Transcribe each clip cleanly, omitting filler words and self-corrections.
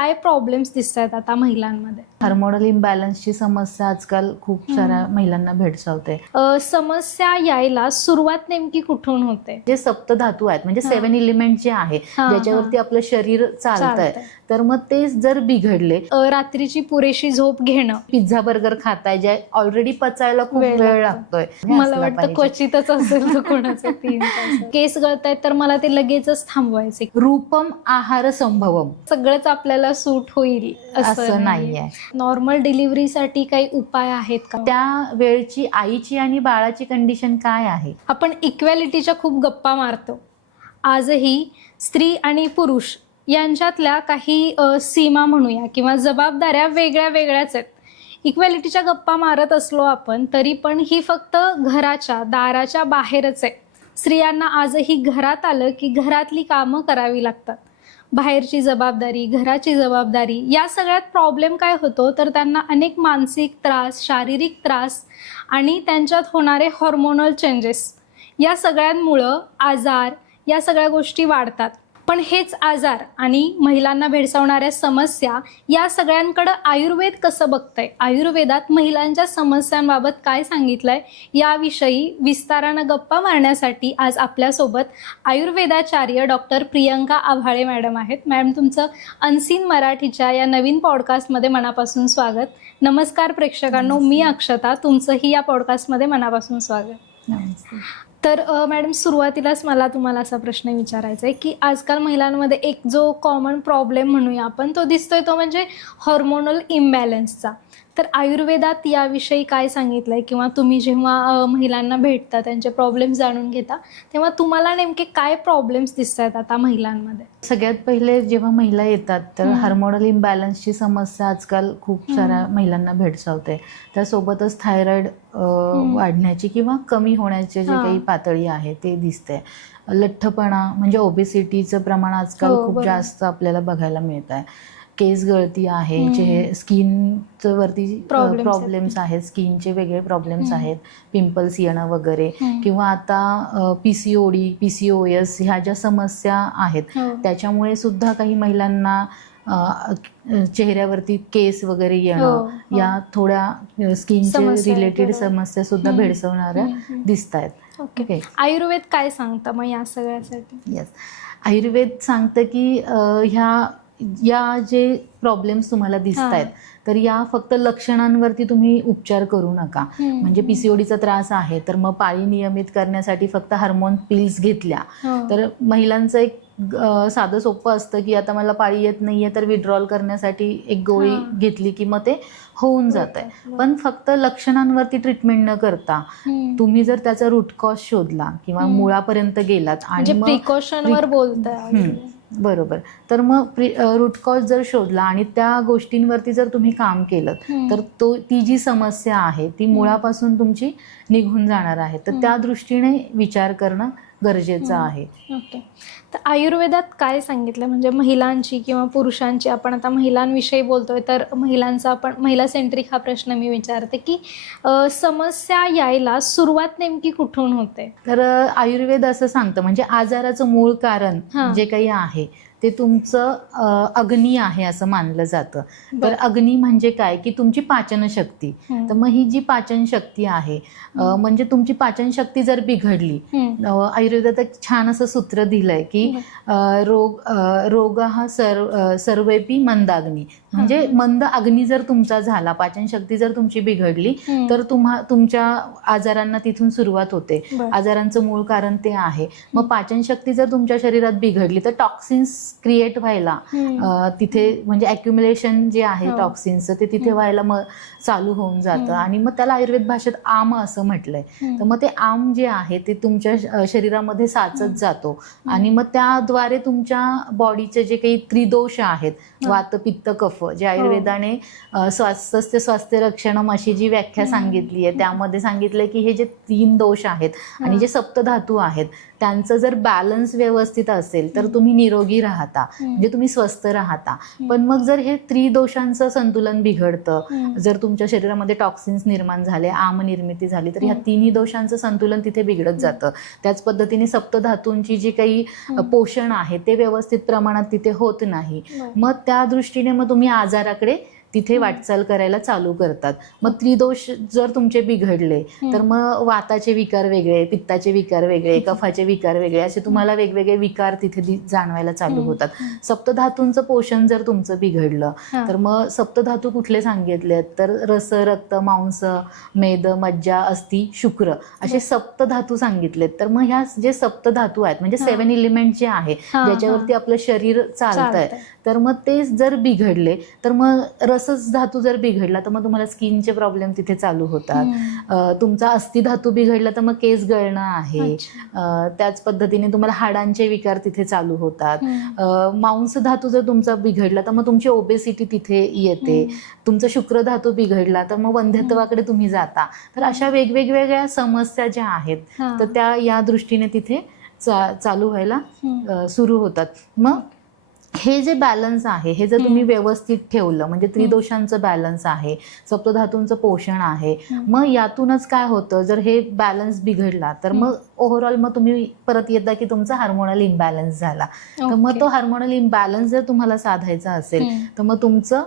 काय प्रॉब्लेम्स दिसतात आता महिलांमध्ये? हार्मोनल इम्बॅलन्सची समस्या आजकाल खूप साऱ्या महिलांना भेडसावते. समस्या यायला सुरुवात नेमकी कुठून होते? जे सप्तधातू आहेत म्हणजे 7 एलिमेंट जे आहे ज्याच्यावरती आपलं शरीर चालतंय, तर मग ते जर बिघडले, रात्रीची पुरेशी झोप घेणं, पिझ्झा बर्गर खाताय जे ऑलरेडी पचायला खूप वेळ लागतोय, मला वाटतं क्वचितच असेल तर कोणाचे 3 तास. केस गळतायत तर मला ते लगेचच थांबवायचे. रूपम आहार संभवम सगळंच आपल्याला सूट होईल असं नाहीये. नॉर्मल डिलिव्हरीसाठी काही उपाय आहेत का? त्या वेळची आईची आणि बाळाची कंडिशन काय आहे? आपण इक्वॅलिटीच्या खूप गप्पा मारतो. आजही स्त्री आणि पुरुष यांच्यातल्या काही सीमा म्हणूया किंवा जबाबदाऱ्या वेगळ्या वेगळ्याच आहेत. इक्वॅलिटीच्या गप्पा मारत असलो आपण तरी पण ही फक्त घराच्या दाराच्या बाहेरच आहे. स्त्रियांना आजही घरात आलं की घरातली कामं करावी लागतात. बाहेरची जबाबदारी, घराची जबाबदारी, या सगळ्यात प्रॉब्लेम काय होतो तर त्यांना अनेक मानसिक त्रास, शारीरिक त्रास आणि त्यांच्यात होणारे हॉर्मोनल चेंजेस या सगळ्यांमुळं आजार या सगळ्या गोष्टी वाढतात. पण हेच आजार आणि महिलांना भेडसावणाऱ्या समस्या या सगळ्यांकडे आयुर्वेद कसं बघतंय, आयुर्वेदात महिलांच्या समस्यांबाबत काय सांगितलंय याविषयी विस्तारानं गप्पा मारण्यासाठी आज आपल्यासोबत आयुर्वेदाचार्य डॉक्टर प्रियंका आभाळे मॅडम आहेत. मॅडम, तुमचं अनसीन मराठीच्या या नवीन पॉडकास्टमध्ये मनापासून स्वागत. नमस्कार प्रेक्षकांनो, मी अक्षता, तुमचंही या पॉडकास्टमध्ये मनापासून स्वागत. नमस्ते. तर मॅडम, सुरुवातीलाच मला तुम्हाला असा प्रश्न विचारायचा आहे की आजकाल महिलांमध्ये एक जो कॉमन प्रॉब्लेम म्हणूया आपण तो दिसतोय तो म्हणजे हॉर्मोनल इम्बॅलन्सचा. तर आयुर्वेदात याविषयी काय सांगितलं आहे किंवा तुम्ही जेव्हा महिलांना भेटता त्यांचे प्रॉब्लेम्स जाणून घेता तेव्हा तुम्हाला नेमके काय प्रॉब्लेम्स दिसत आहेत आता महिलांमध्ये? सगळ्यात पहिले जेव्हा महिला येतात तर हार्मोनल इम्बॅलन्सची समस्या आजकाल खूप साऱ्या महिलांना भेडसावते. त्यासोबतच थायरॉइड वाढण्याची किंवा कमी होण्याचे जे काही पातळी आहे ते दिसते. लठ्ठपणा म्हणजे ओबेसिटीचं प्रमाण आजकाल खूप जास्त आपल्याला बघायला मिळत आहे. केस गळती आहे, स्किनचं वरती प्रॉब्लेम्स आहेत, स्किनचे वेगळे प्रॉब्लेम्स आहेत, पिंपल्स येणं वगैरे, किंवा आता PCOS ह्या ज्या समस्या आहेत त्याच्यामुळे सुद्धा काही महिलांना चेहऱ्यावरती केस वगैरे येणं या थोड्या स्किनचे रिलेटेड समस्या सुद्धा भेडसावणाऱ्या दिसत आहेत. ओके, आयुर्वेद काय सांगतं मग या सगळ्यासाठी? येस, आयुर्वेद सांगतं की या जे प्रॉब्लेम्स तुम्हाला दिसत आहेत तर या फक्त लक्षणांवरती तुम्ही उपचार करू नका. म्हणजे PCODचा त्रास आहे तर मग पाळी नियमित करण्यासाठी फक्त हार्मोन पिल्स घेतल्या तर महिलांचं एक साधं सोपं असतं की आता मला पाळी येत नाहीये तर विड्रॉल करण्यासाठी एक गोळी घेतली की मग ते होऊन जात आहे. पण फक्त लक्षणांवरती ट्रीटमेंट न करता तुम्ही जर त्याचा रूट कॉज शोधला किंवा मुळापर्यंत गेलात आणि प्रिकॉशनवर बोलताय बरोबर, तर मग रूट कॉज जर शोधला आणि त्या गोष्टींवरती जर तुम्ही काम केलं तर ती जी समस्या आहे ती मुळापासून तुमची निघून जाणार आहे. तर त्या दृष्टीने विचार करणं गरजेचं आहे. ओके, तर आयुर्वेदात काय सांगितलं म्हणजे महिलांची किंवा पुरुषांची, आपण आता महिलांविषयी बोलतोय तर महिला सेंट्रिक हा प्रश्न मी विचारते की समस्या यायला सुरुवात नेमकी कुठून होते? तर आयुर्वेद असं सांगतं म्हणजे आजाराचं मूळ कारण जे काही आहे ते तुमचं अग्नी आहे असं मानलं जातं. तर अग्नी म्हणजे काय की तुमची पाचन शक्ती. तर मग ही जी पाचन शक्ती आहे म्हणजे तुमची पाचन शक्ती जर बिघडली, आयुर्वेदात एक छान असं सूत्र दिलंय की रोग हा सर्वेपी मंदाग्नी, म्हणजे मंद अग्नी जर तुमचा झाला, पाचन शक्ती जर तुमची बिघडली तर तुमच्या आजारांना तिथून सुरुवात होते. आजारांचं मूळ कारण ते आहे. मग पाचन शक्ती जर तुमच्या शरीरात बिघडली तर टॉक्सिन्स क्रिएट व्हायला तिथे म्हणजे ॲक्युम्युलेशन जे आहे टॉक्सिन्सचं ते तिथे व्हायला मग चालू होऊन जातं आणि मग त्याला आयुर्वेद भाषेत आम असं म्हटलंय. तर मग ते आम जे आहे ते तुमच्या शरीरामध्ये साचत जातो आणि मग त्याद्वारे तुमच्या बॉडीचे जे काही त्रिदोष आहेत, वात पित्त कफ, जे आयुर्वेदाने स्वास्थ्य रक्षणम अशी जी व्याख्या सांगितली आहे त्यामध्ये सांगितलंय की हे जे 3 दोष आहेत आणि जे सप्तधातू आहेत त्यांचं जर बॅलन्स व्यवस्थित असेल तर तुम्ही निरोगी राहता, म्हणजे तुम्ही स्वस्थ राहता. पण मग जर हे त्रिदोषांचं संतुलन बिघडतं, जर तुमच्या शरीरामध्ये टॉक्सिन्स निर्माण झाले, आमनिर्मिती झाली, तर ह्या तिन्ही दोषांचं संतुलन तिथे बिघडत जातं. त्याच पद्धतीने सप्तधातूंची जी काही पोषण आहे ते व्यवस्थित प्रमाणात तिथे होत नाही. मग त्या दृष्टीने मग तुम्ही आजाराकडे तिथे वाटचाल करायला चालू करतात. मग त्रिदोष जर तुमचे बिघडले तर मग वाताचे विकार वेगळे, पित्ताचे विकार वेगळे, कफाचे विकार वेगळे, असे तुम्हाला वेगवेगळे विकार तिथे जाणवायला चालू होतात. सप्तधातूंचं पोषण जर तुमचं बिघडलं तर मग सप्तधातू कुठले सांगितलेत तर रस, रक्त, मांस, मेद, मज्जा, अस्थि, शुक्र असे सप्तधातू सांगितलेत. तर मग ह्या जे सप्तधातू आहेत म्हणजे 7 एलिमेंट जे आहे ज्याच्यावरती आपलं शरीर चालतंय, तर मग ते जर बिघडले तर मग रसच धातू जर बिघडला तर मग तुम्हाला स्किनचे प्रॉब्लेम तिथे चालू होतात. तुमचा अस्थि धातू बिघडला तर मग केस गळणं आहे. त्याच पद्धतीने तुम्हाला हाडांचे विकार तिथे चालू होतात. मांस धातू जर तुमचा बिघडला तर मग तुमची ओबेसिटी तिथे येते. तुमचा शुक्र धातू बिघडला तर मग वंध्यत्वाकडे तुम्ही जाता. तर अशा वेगवेगळ्या समस्या ज्या आहेत तर त्या या दृष्टीने तिथे चालू व्हायला सुरू होतात. मग हे जे बॅलन्स आहे हे जर तुम्ही व्यवस्थित ठेवलं म्हणजे त्रिदोषांचं बॅलन्स आहे, सप्तधातूंचं पोषण आहे, मग यातूनच काय होतं जर हे बॅलन्स बिघडला तर मग ओव्हरऑल मग तुम्ही परत येता की तुमचा हार्मोनल इम्बॅलन्स झाला. तर मग तो हार्मोनल इम्बॅलन्स जर तुम्हाला साधायचा असेल तर मग तुमचं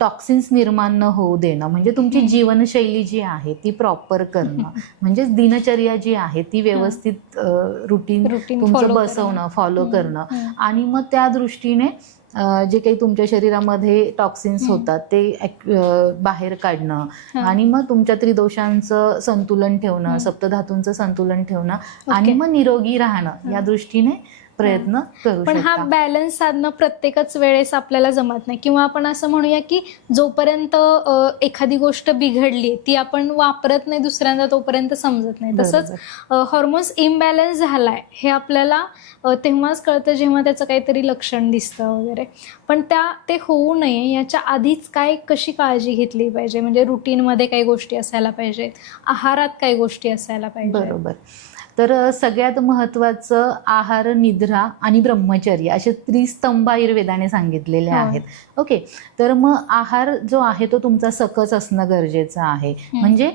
टॉक्सिन्स निर्माण न होऊ देणं म्हणजे तुमची जीवनशैली जी आहे ती प्रॉपर करणं म्हणजे दिनचर्या जी आहे ती व्यवस्थित रुटीन तुमचं बसवणं, फॉलो करणं आणि मग त्या दृष्टीने जे काही तुमच्या शरीरामध्ये टॉक्सिन्स होतात ते बाहेर काढणं आणि मग तुमच्या त्रिदोषांचं संतुलन ठेवणं, सप्तधातूंचं संतुलन ठेवणं आणि मग निरोगी राहणं या दृष्टीने प्रयत्न करू. पण हा बॅलन्स साधणं प्रत्येकच वेळेस आपल्याला जमत नाही किंवा आपण असं म्हणूया की जोपर्यंत एखादी गोष्ट बिघडली ती आपण वापरत नाही दुसऱ्यांदा तोपर्यंत समजत नाही. तसंच हॉर्मोन्स इम्बॅलन्स झालाय हे आपल्याला तेव्हाच कळतं जेव्हा त्याचं काहीतरी लक्षण दिसतं वगैरे. पण ते होऊ नये याच्या आधीच कशी काळजी घेतली पाहिजे म्हणजे रुटीनमध्ये काही गोष्टी असायला पाहिजेत, आहारात काही गोष्टी असायला पाहिजे. बरोबर. तर सगळ्यात महत्त्वाचं आहार, निद्रा आणि ब्रह्मचर्य असे त्रिस्तंभ आयुर्वेदाने सांगितलेले आहेत. ओके. तर मग आहार जो आहे तो तुमचा सकस असणं गरजेचं आहे. म्हणजे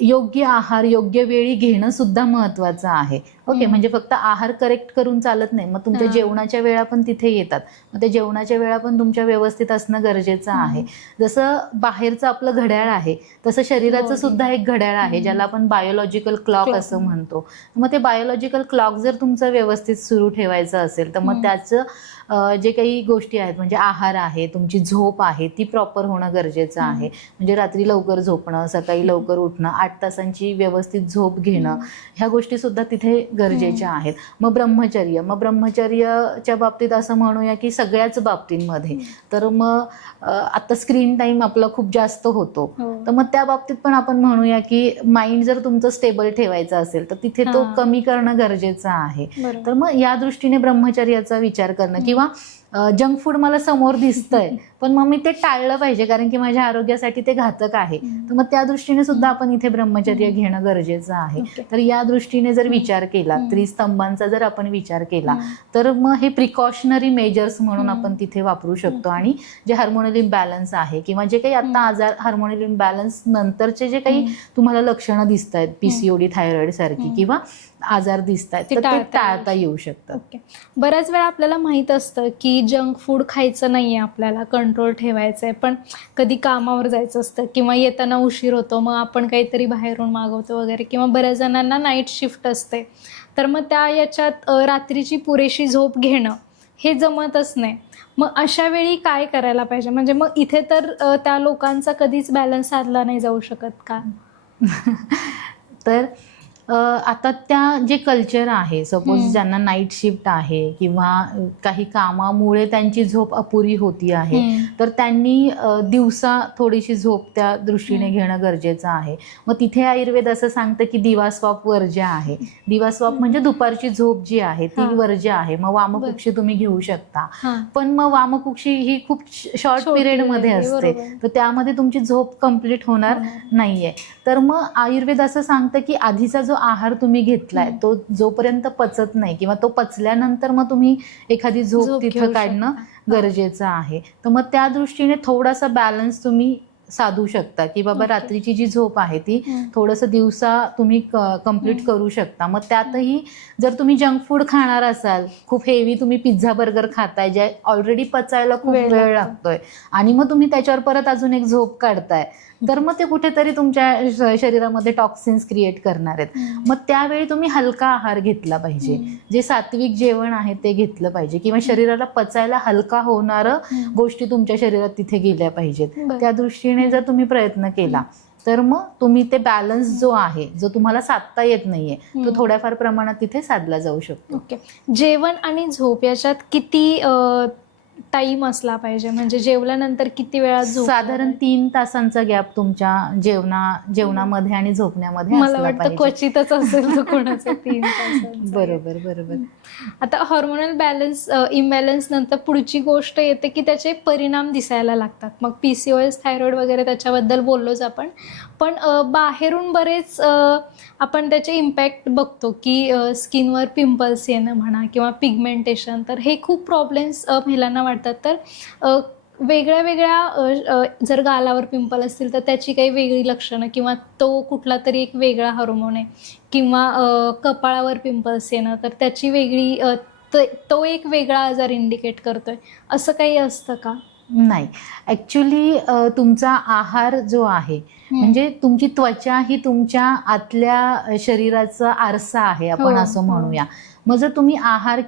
योग्य आहार योग्य वेळी घेणं सुद्धा महत्त्वाचं आहे. ओके. म्हणजे फक्त आहार करेक्ट करून चालत नाही. मग तुमच्या जेवणाच्या वेळा पण तिथे येतात. मग त्या जेवणाच्या वेळा पण तुमच्या व्यवस्थित असणं गरजेचं आहे. जसं बाहेरचं आपलं घड्याळ आहे तसं शरीराचं सुद्धा एक घड्याळ आहे ज्याला आपण बायोलॉजिकल क्लॉक असं म्हणतो. मग ते बायोलॉजिकल क्लॉक जर तुमचं व्यवस्थित सुरू ठेवायचं असेल तर मग त्याचं जे काही गोष्टी आहेत म्हणजे आहार आहे, तुमची झोप आहे ती प्रॉपर होणं गरजेचं आहे. म्हणजे रात्री लवकर झोपणं, सकाळी लवकर उठणं, 8 तासांची व्यवस्थित झोप घेणं ह्या गोष्टी सुद्धा तिथे गरजेच्या आहेत. मग ब्रह्मचर्याच्या बाबतीत असं म्हणूया की सगळ्याच बाबतींमध्ये तर मग आता स्क्रीन टाईम आपला खूप जास्त होतो तर मग त्या बाबतीत पण आपण म्हणूया की माइंड जर तुमचं स्टेबल ठेवायचं असेल तर तिथे तो कमी करणं गरजेचं आहे. तर मग या दृष्टीने ब्रह्मचर्याचा विचार करणं किंवा जंक फूड मला समोर दिसतंय पण मग मी ते टाळलं पाहिजे कारण की माझ्या आरोग्यासाठी ते घातक आहे. तर मग त्या दृष्टीने सुद्धा आपण इथे ब्रह्मचर्य घेणं गरजेचं आहे. तर या दृष्टीने जर विचार केला, त्रिस्तंभांचा जर आपण विचार केला तर मग हे प्रिकॉशनरी मेजर्स म्हणून आपण तिथे वापरू शकतो. आणि जे हार्मोनल इम्बॅलन्स आहे किंवा जे काही आता आजार हार्मोनल इम्बॅलन्स नंतरचे जे काही तुम्हाला लक्षणं दिसत आहेत PCOD, थायरॉइड सारखी किंवा आजार दिसत आहेत तर ते टाळता येऊ शकतं. बऱ्याच वेळा आपल्याला माहित असतं की जंक फूड खायचं नाहीये, आपल्याला कंट्रोल ठेवायचंय, पण कधी कामावर जायचं असतं किंवा येताना उशीर होतो मग आपण काहीतरी बाहेरून मागवतो वगैरे किंवा बऱ्याच जणांना नाईट शिफ्ट असते तर मग त्या याच्यात रात्रीची पुरेशी झोप घेणं हे जमतच नाही. मग अशा वेळी काय करायला पाहिजे म्हणजे मग इथे तर त्या लोकांचा कधीच बॅलन्स साधला नाही जाऊ शकत का? तर आता त्या जे कल्चर आहे सपोज ज्यांना नाईट शिफ्ट आहे किंवा काही कामामुळे त्यांची झोप अपुरी होती आहे तर त्यांनी दिवसा थोडीशी झोप त्या दृष्टीने घेणं गरजेचं आहे. मग तिथे आयुर्वेद असं सांगतं की दिवास्वाप वर्ज्य आहे. दिवास्वाप म्हणजे दुपारची झोप जी आहे ती वर्ज्य आहे. मग वामकुक्षी तुम्ही घेऊ शकता पण मग वामकुक्षी ही खूप शॉर्ट पिरियडमध्ये असते तर त्यामध्ये तुमची झोप कंप्लीट होणार नाहीये. तर मग आयुर्वेद असं सांगतं की आधीचा जो आहार तुम्ही घेतलाय तो जोपर्यंत पचत नाही किंवा तो पचल्यानंतर मग तुम्ही एखादी झोप तिथं घेऊ काढणं शकता. गरजेचं आहे. तर मग त्या दृष्टीने थोडासा बॅलन्स तुम्ही साधू शकता की बाबा ओके. रात्रीची जी झोप आहे ती हम्म. थोडंसं दिवसा तुम्ही कम्प्लीट करू शकता. मग त्यातही जर तुम्ही जंक फूड खाणार असाल, खूप हेवी तुम्ही पिझ्झा बर्गर खाताय जे ऑलरेडी पचायला खूप वेळ वेळ लागतो. लागतोय आणि मग तुम्ही त्याच्यावर परत अजून एक झोप काढताय, तर मग ते कुठेतरी तुमच्या शरीरामध्ये टॉक्सिन्स क्रिएट करणार आहेत. मग त्यावेळी तुम्ही हलका आहार घेतला पाहिजे, जे सात्विक जेवण आहे ते घेतलं पाहिजे किंवा शरीराला पचायला हलका होणारं गोष्टी तुमच्या शरीरात तिथे गेल्या पाहिजेत. बरं. त्या दृष्टीने जर तुम्ही प्रयत्न केला तर मग तुम्ही ते बॅलन्स जो आहे जो तुम्हाला साधता येत नाहीये तो थोड्याफार प्रमाणात तिथे साधला जाऊ शकतो. ओके. जेवण आणि झोप याच्यात किती टाइम असला पाहिजे, म्हणजे जेवल्यानंतर किती वेळा झोप? साधारण 3 तासांचा गॅप तुमच्या जेवणामध्ये आणि झोपण्यामध्ये मला असला वाटतं पाहिजे. क्वचितच असेल तो कोणाचा 3 तासांचा. बरोबर बरोबर. आता हॉर्मोनल इम्बॅलन्स नंतर पुढची गोष्ट येते की त्याचे परिणाम दिसायला लागतात. मग PCOS, थायरॉइड वगैरे त्याच्याबद्दल बोललोच आपण, पण बाहेरून बरेच आपण त्याचे इम्पॅक्ट बघतो की स्किनवर पिंपल्स येणं म्हणा किंवा पिगमेंटेशन. तर हे खूप प्रॉब्लेम्स महिलांना वाटतात. तर वेगळ्या वेगळ्या जर गालावर पिंपल असतील तर त्याची काही वेगळी लक्षणं किंवा तो कुठला तरी एक वेगळा हार्मोन आहे किंवा कपाळावर पिंपल्स येणं तर त्याची वेगळी तो एक वेगळा आजार इंडिकेट करतोय, असं काही असतं का? नाही, ॲक्च्युली तुमचा आहार जो आहे म्हणजे तुमची त्वचा ही तुमच्या आतल्या शरीराचा आरसा आहे आपण असं म्हणूया. मग जर तुम्ही आहार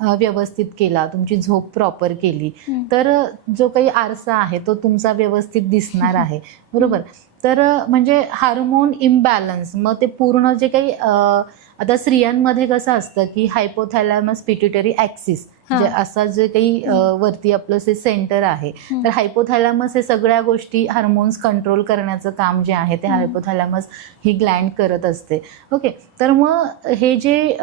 व्यवस्थित केला, तुमची झोप प्रॉपर केली तर जो काही आरसा आहे तो तुमचा व्यवस्थित दिसणार आहे. बरोबर. तर म्हणजे हार्मोन इम्बॅलन्स मग ते पूर्ण जे काही आता स्त्रियांमध्ये कसं असतं की हायपोथॅलॅमस पिट्युटरी ॲक्सिस असा जे काही वरती आपलं जे सेंटर आहे तर हायपोथॅलॅमस हे सगळ्या गोष्टी हार्मोन्स कंट्रोल करण्याचं काम जे आहे ते हायपोथॅलॅमस ही ग्लँड करत असते. ओके. तर मग हे जे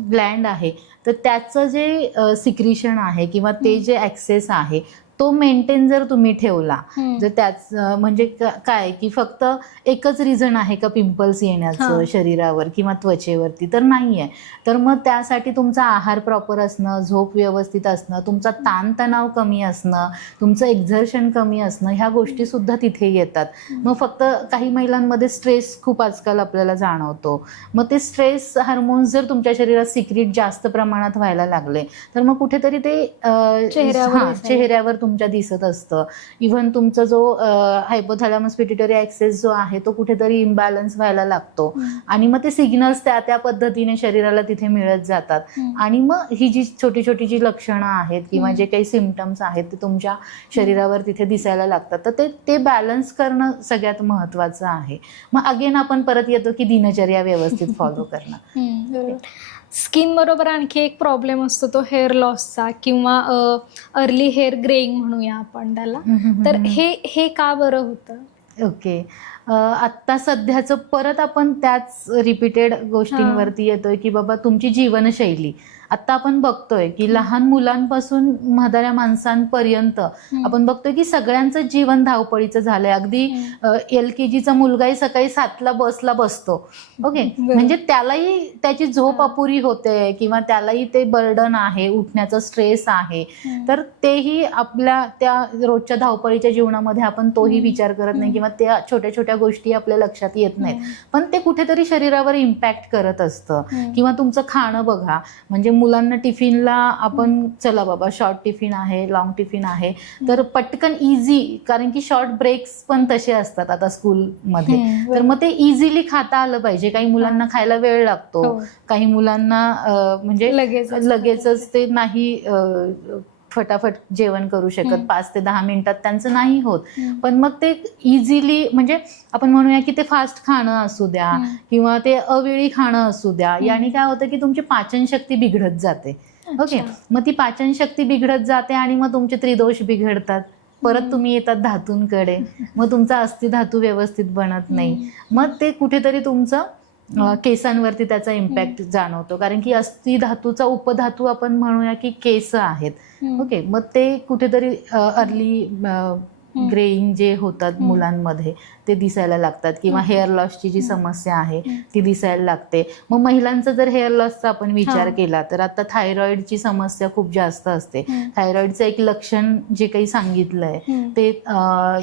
ग्लँड आहे तर त्याचं जे सिक्रिशन आहे किंवा ते जे ॲक्सेस आहे तो मेंटेन जर तुम्ही ठेवला, जर त्याच म्हणजे काय की फक्त एकच रिझन आहे का पिंपल्स येण्याचं शरीरावर किंवा त्वचेवरती, तर नाही आहे. तर मग त्यासाठी तुमचा आहार प्रॉपर असणं, झोप व्यवस्थित असणं, तुमचा ताणतणाव कमी असणं, तुमचं एक्झर्शन कमी असणं, ह्या गोष्टी सुद्धा तिथे येतात. मग फक्त काही महिलांमध्ये स्ट्रेस खूप आजकाल आपल्याला जाणवतो. मग ते स्ट्रेस हार्मोन्स जर तुमच्या शरीरात सिक्रेट जास्त प्रमाणात व्हायला लागले तर मग कुठेतरी ते चेहऱ्यावर तुमच्या दिसत असतं. इव्हन तुमचा जो हायपोथॅलॅमस पिट्युटरी ॲक्सेस जो आहे तो कुठेतरी इम्बॅलन्स व्हायला लागतो आणि मग ते सिग्नल्स त्या पद्धतीने शरीराला तिथे मिळत जातात आणि मग ही जी छोटी छोटी जी लक्षणं आहेत किंवा जे काही सिम्पटम्स आहेत ते तुमच्या शरीरावर तिथे दिसायला लागतात. तर ते बॅलन्स करणं सगळ्यात महत्त्वाचं आहे. मग अगेन आपण परत येतो की दिनचर्या व्यवस्थित फॉलो करणं. स्किन बरोबर आणखी एक प्रॉब्लेम असतो तो हेअर लॉसचा किंवा अर्ली हेअर ग्रेइंग म्हणूया आपण त्याला. तर हे का बरं होतं? ओके. आत्ता सध्याचं परत आपण त्याच रिपीटेड गोष्टींवरती येतोय की बाबा तुमची जीवनशैली. आत्ता आपण बघतोय की लहान मुलांपासून म्हाताऱ्या माणसांपर्यंत आपण बघतोय की सगळ्यांचं जीवन धावपळीचं झालंय. अगदी LKGचा मुलगाही सकाळी 7ला बसला बसतो. ओके. म्हणजे त्यालाही त्याची झोप अपुरी होते किंवा त्यालाही ते बर्डन आहे, उठण्याचा स्ट्रेस आहे. तर तेही आपल्या त्या रोजच्या धावपळीच्या जीवनामध्ये आपण तोही विचार करत नाही किंवा त्या छोट्या छोट्या गोष्टी आपल्या लक्षात येत नाहीत, पण ते कुठेतरी शरीरावर इम्पॅक्ट करत असतं. किंवा तुमचं खाणं बघा, म्हणजे मुलांना टिफिनला आपण चला बाबा शॉर्ट टिफिन आहे, लॉंग टिफिन आहे, तर पटकन इझी, कारण की शॉर्ट ब्रेक्स पण तसे असतात आता स्कूलमध्ये, तर मग ते इझिली खाता आलं पाहिजे. काही मुलांना खायला वेळ लागतो, काही मुलांना म्हणजे लगेचच ते नाही फटाफट जेवण करू शकत, 5 ते 10 मिनिटात त्यांचं नाही होत. पण मग ते इझिली म्हणजे आपण म्हणूया की ते फास्ट खाणं असू द्या किंवा ते अवेळी खाणं असू द्या, याने काय होतं की तुमची पाचनशक्ती बिघडत जाते. ओके. मग ती पाचनशक्ती बिघडत जाते आणि मग तुमचे त्रिदोष बिघडतात. परत तुम्ही येतात धातूंकडे, मग तुमचा अस्थिधातू व्यवस्थित बनत नाही. मग ते कुठेतरी तुमचं केसांवरती त्याचा इम्पॅक्ट जाणवतो, कारण की अस्थिधातूचा उपधातू आपण म्हणूया की केस आहेत. ओके. मग ते कुठेतरी अर्ली ग्रेइंग जे होतात मुलांमध्ये ते दिसायला लागतात, किंवा हेअर लॉसची जी समस्या आहे ती दिसायला लागते. मग महिलांचा जर हेअर लॉसचा आपण विचार केला तर आता थायरॉइडची समस्या खूप जास्त असते. थायरॉइडचं एक लक्षण जे काही सांगितलंय ते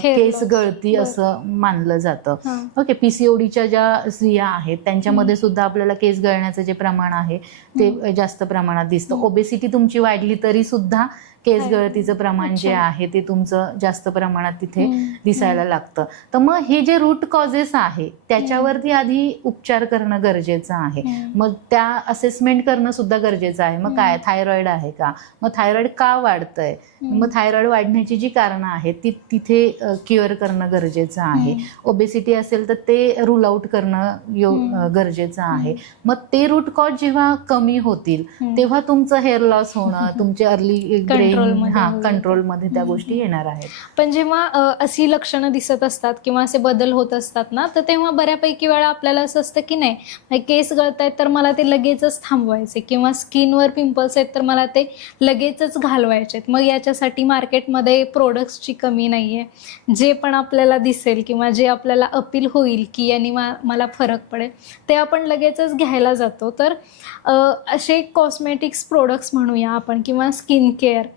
केस गळती असं मानलं जातं. ओके, पीसीओडीच्या ज्या स्त्रिया आहेत त्यांच्यामध्ये सुद्धा आपल्याला केस गळण्याचं जे प्रमाण आहे ते जास्त प्रमाणात दिसतं. ओबेसिटी तुमची वाढली तरी सुद्धा केस गळतीचं प्रमाण जे आहे ते तुमचं जास्त प्रमाणात तिथे दिसायला लागतं. तर मग हे जे रूट कॉजेस आहे त्याच्यावरती आधी उपचार करणं गरजेचं आहे. मग त्या असेसमेंट करणं सुद्धा गरजेचं आहे. मग काय थायरॉइड आहे का, मग थायरॉइड का वाढतंय, मग थायरॉइड वाढण्याची जी कारणं आहेत ती तिथे क्युअर करणं गरजेचं आहे. ओबेसिटी असेल तर ते रूल आउट करणं गरजेचं आहे. मग ते रूट कॉज जेव्हा कमी होतील तेव्हा तुमचं हेअर लॉस होणं, तुमचे अर्ली कंट्रोलमध्ये त्या गोष्टी येणार आहेत. पण जेव्हा अशी लक्षणं दिसत असतात किंवा असे बदल होत असतात ना, तर तेव्हा बऱ्यापैकी वेळा आपल्याला असं असतं की नाही केस गळत आहेत तर मला ते लगेचच थांबवायचे, किंवा स्किनवर पिंपल्स आहेत तर मला ते लगेचच घालवायचे. मग याच्यासाठी मार्केटमध्ये प्रोडक्ट्सची कमी नाही आहे. जे पण आपल्याला दिसेल किंवा जे आपल्याला अपील होईल की यांनी मला फरक पडेल ते आपण लगेचच घ्यायला जातो. तर असे कॉस्मेटिक्स प्रोडक्ट्स म्हणूया आपण किंवा स्किन केअर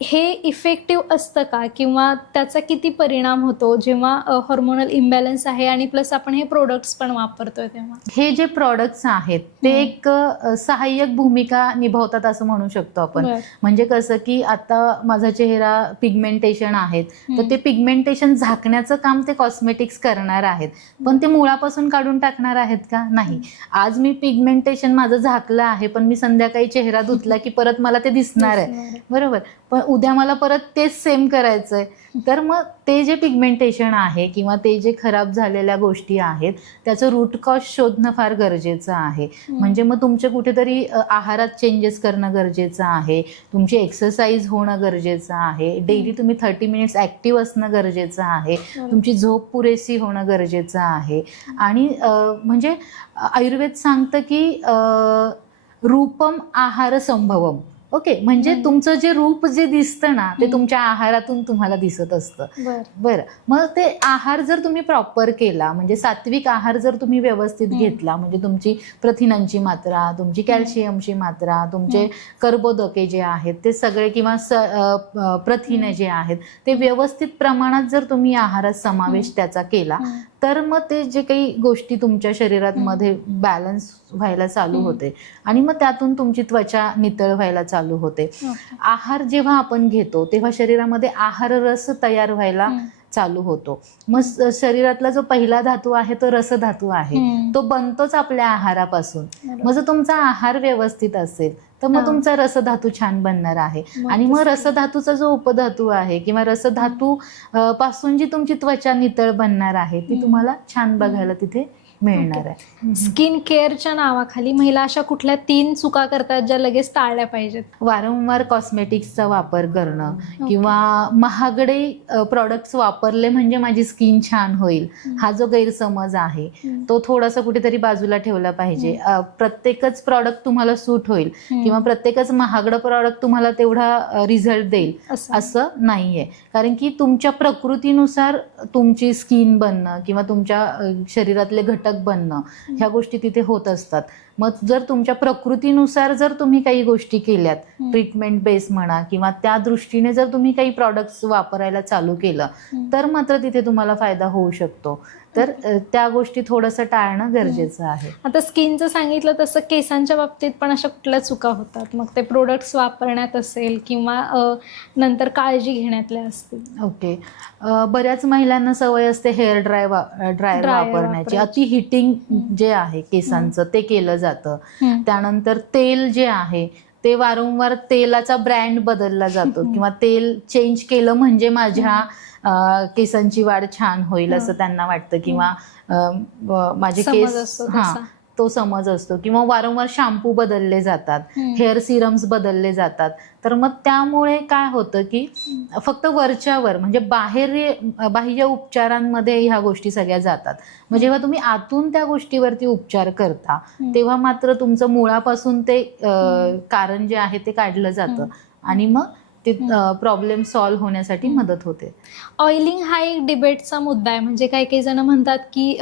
हे इफेक्टिव्ह असतं का, किंवा त्याचा किती परिणाम होतो जेव्हा हॉर्मोनल इम्बॅलन्स आहे आणि प्लस आपण हे प्रोडक्ट्स पण वापरतोय तेव्हा? हे जे प्रोडक्ट्स आहेत ते एक सहाय्यक भूमिका निभावतात असं म्हणू शकतो आपण. म्हणजे कसं की आता माझा चेहरा पिगमेंटेशन आहेत तर ते पिगमेंटेशन झाकण्याचं काम ते कॉस्मेटिक्स करणार आहेत, पण ते मुळापासून काढून टाकणार आहेत का? नाही. आज मी पिगमेंटेशन माझं झाकलं आहे पण मी संध्याकाळी चेहरा धुतला की परत मला ते दिसणार आहे, बरोबर. पण उद्या मला परत तेच सेम करायचंय. तर मग ते जे पिगमेंटेशन आहे किंवा ते जे खराब झालेल्या गोष्टी आहेत त्याचं रूट कॉज शोधणं फार गरजेचं आहे. म्हणजे मग तुमचे कुठेतरी आहारात चेंजेस करणं गरजेचं आहे, तुमची एक्सरसाइज होणं गरजेचं आहे, डेली तुम्ही 30 मिनिट्स ॲक्टिव्ह असणं गरजेचं आहे, तुमची झोप पुरेशी होणं गरजेचं आहे. आणि म्हणजे आयुर्वेद सांगतं की रूपम आहार संभवम. ओके, म्हणजे तुमचं जे रूप जे दिसतं ना ते तुमच्या आहारातून तुम्हाला दिसत असतं. बरं, मग ते आहार जर तुम्ही प्रॉपर केला, म्हणजे सात्विक आहार जर तुम्ही व्यवस्थित घेतला, म्हणजे तुमची प्रथिनांची मात्रा, तुमची कॅल्शियमची मात्रा, तुमचे कर्बोदके जे आहेत ते सगळे किंवा प्रथिने जे आहेत ते व्यवस्थित प्रमाणात जर तुम्ही आहारात समावेश त्याचा केला तर मग ते जे काही गोष्टी तुमच्या शरीरात मध्ये बॅलन्स व्हायला चालू होते आणि मग त्यातून तुमची त्वचा नितळ व्हायला चालू होते. आहार जेव्हा आपण घेतो तेव्हा शरीरामध्ये आहार रस तयार व्हायला चालू होतो. मग शरीरातला जो पहिला धातू आहे तो रसधातू आहे, तो बनतोच आपल्या आहारापासून. मग जर तुमचा आहार व्यवस्थित असेल तर मग तुमचा रसधातू छान बनणार आहे. आणि मग रसधातूचा जो उपधातू आहे किंवा रसधातू पासून जी तुमची त्वचा नितळ बनणार आहे ती तुम्हाला छान बघायला तिथे मिळणार आहे. स्किन केअरच्या नावाखाली महिला अशा कुठल्या 3 चुका करतात ज्या लगेच टाळल्या पाहिजेत? वारंवार कॉस्मेटिक्सचा वापर करणं किंवा महागडे प्रॉडक्ट्स वापरले म्हणजे माझी स्किन छान होईल हा जो गैरसमज आहे तो थोडासा कुठेतरी बाजूला ठेवला पाहिजे. प्रत्येकच प्रॉडक्ट तुम्हाला सूट होईल किंवा प्रत्येकच महागडं प्रॉडक्ट तुम्हाला तेवढा रिझल्ट देईल असं नाहीये. कारण की तुमच्या प्रकृतीनुसार तुमची स्किन बनणं किंवा तुमच्या शरीरातले घटक बनणं ह्या गोष्टी तिथे होत असतात. मग जर तुमच्या प्रकृतीनुसार जर तुम्ही काही गोष्टी केल्यात, ट्रीटमेंट बेस म्हणा किंवा त्या दृष्टीने जर तुम्ही काही प्रॉडक्ट्स वापरायला चालू केलं तर मात्र तिथे तुम्हाला फायदा होऊ शकतो. तर त्या गोष्टी थोडंसं टाळणं गरजेचं आहे. आता स्किनचं सांगितलं तसं केसांच्या बाबतीत पण अशा कुठल्या चुका होतात? मग ते प्रोडक्ट्स वापरण्यात असेल किंवा नंतर काळजी घेण्यातल्या असतील? ओके, बऱ्याच महिलांना सवय असते हेअर ड्रायर वापरण्याची. अति हिटिंग जे आहे केसांचं ते केलं जातं. त्यानंतर तेल जे आहे ते वारंवार तेलाचा ब्रँड बदलला जातो किंवा तेल चेंज केलं म्हणजे माझ्या केसांची वाढ छान होईल असं त्यांना वाटतं किंवा माझे केस तो समज असतो. किंवा वारंवार शॅम्पू बदलले जातात, हेअर सिरम्स बदलले जातात. तर मग त्यामुळे काय होतं की फक्त वरच्यावर म्हणजे बाह्य उपचारांमध्ये ह्या गोष्टी सगळ्या जातात. मग जेव्हा तुम्ही आतून त्या गोष्टीवरती उपचार करता तेव्हा मात्र तुमचं मुळापासून ते कारण जे आहे ते काढलं जातं आणि मग ते प्रॉब्लेम सॉल्व्ह होण्यासाठी मदत होते. ऑइलिंग हा एक डिबेटचा मुद्दा आहे. म्हणजे काही काही जण म्हणतात की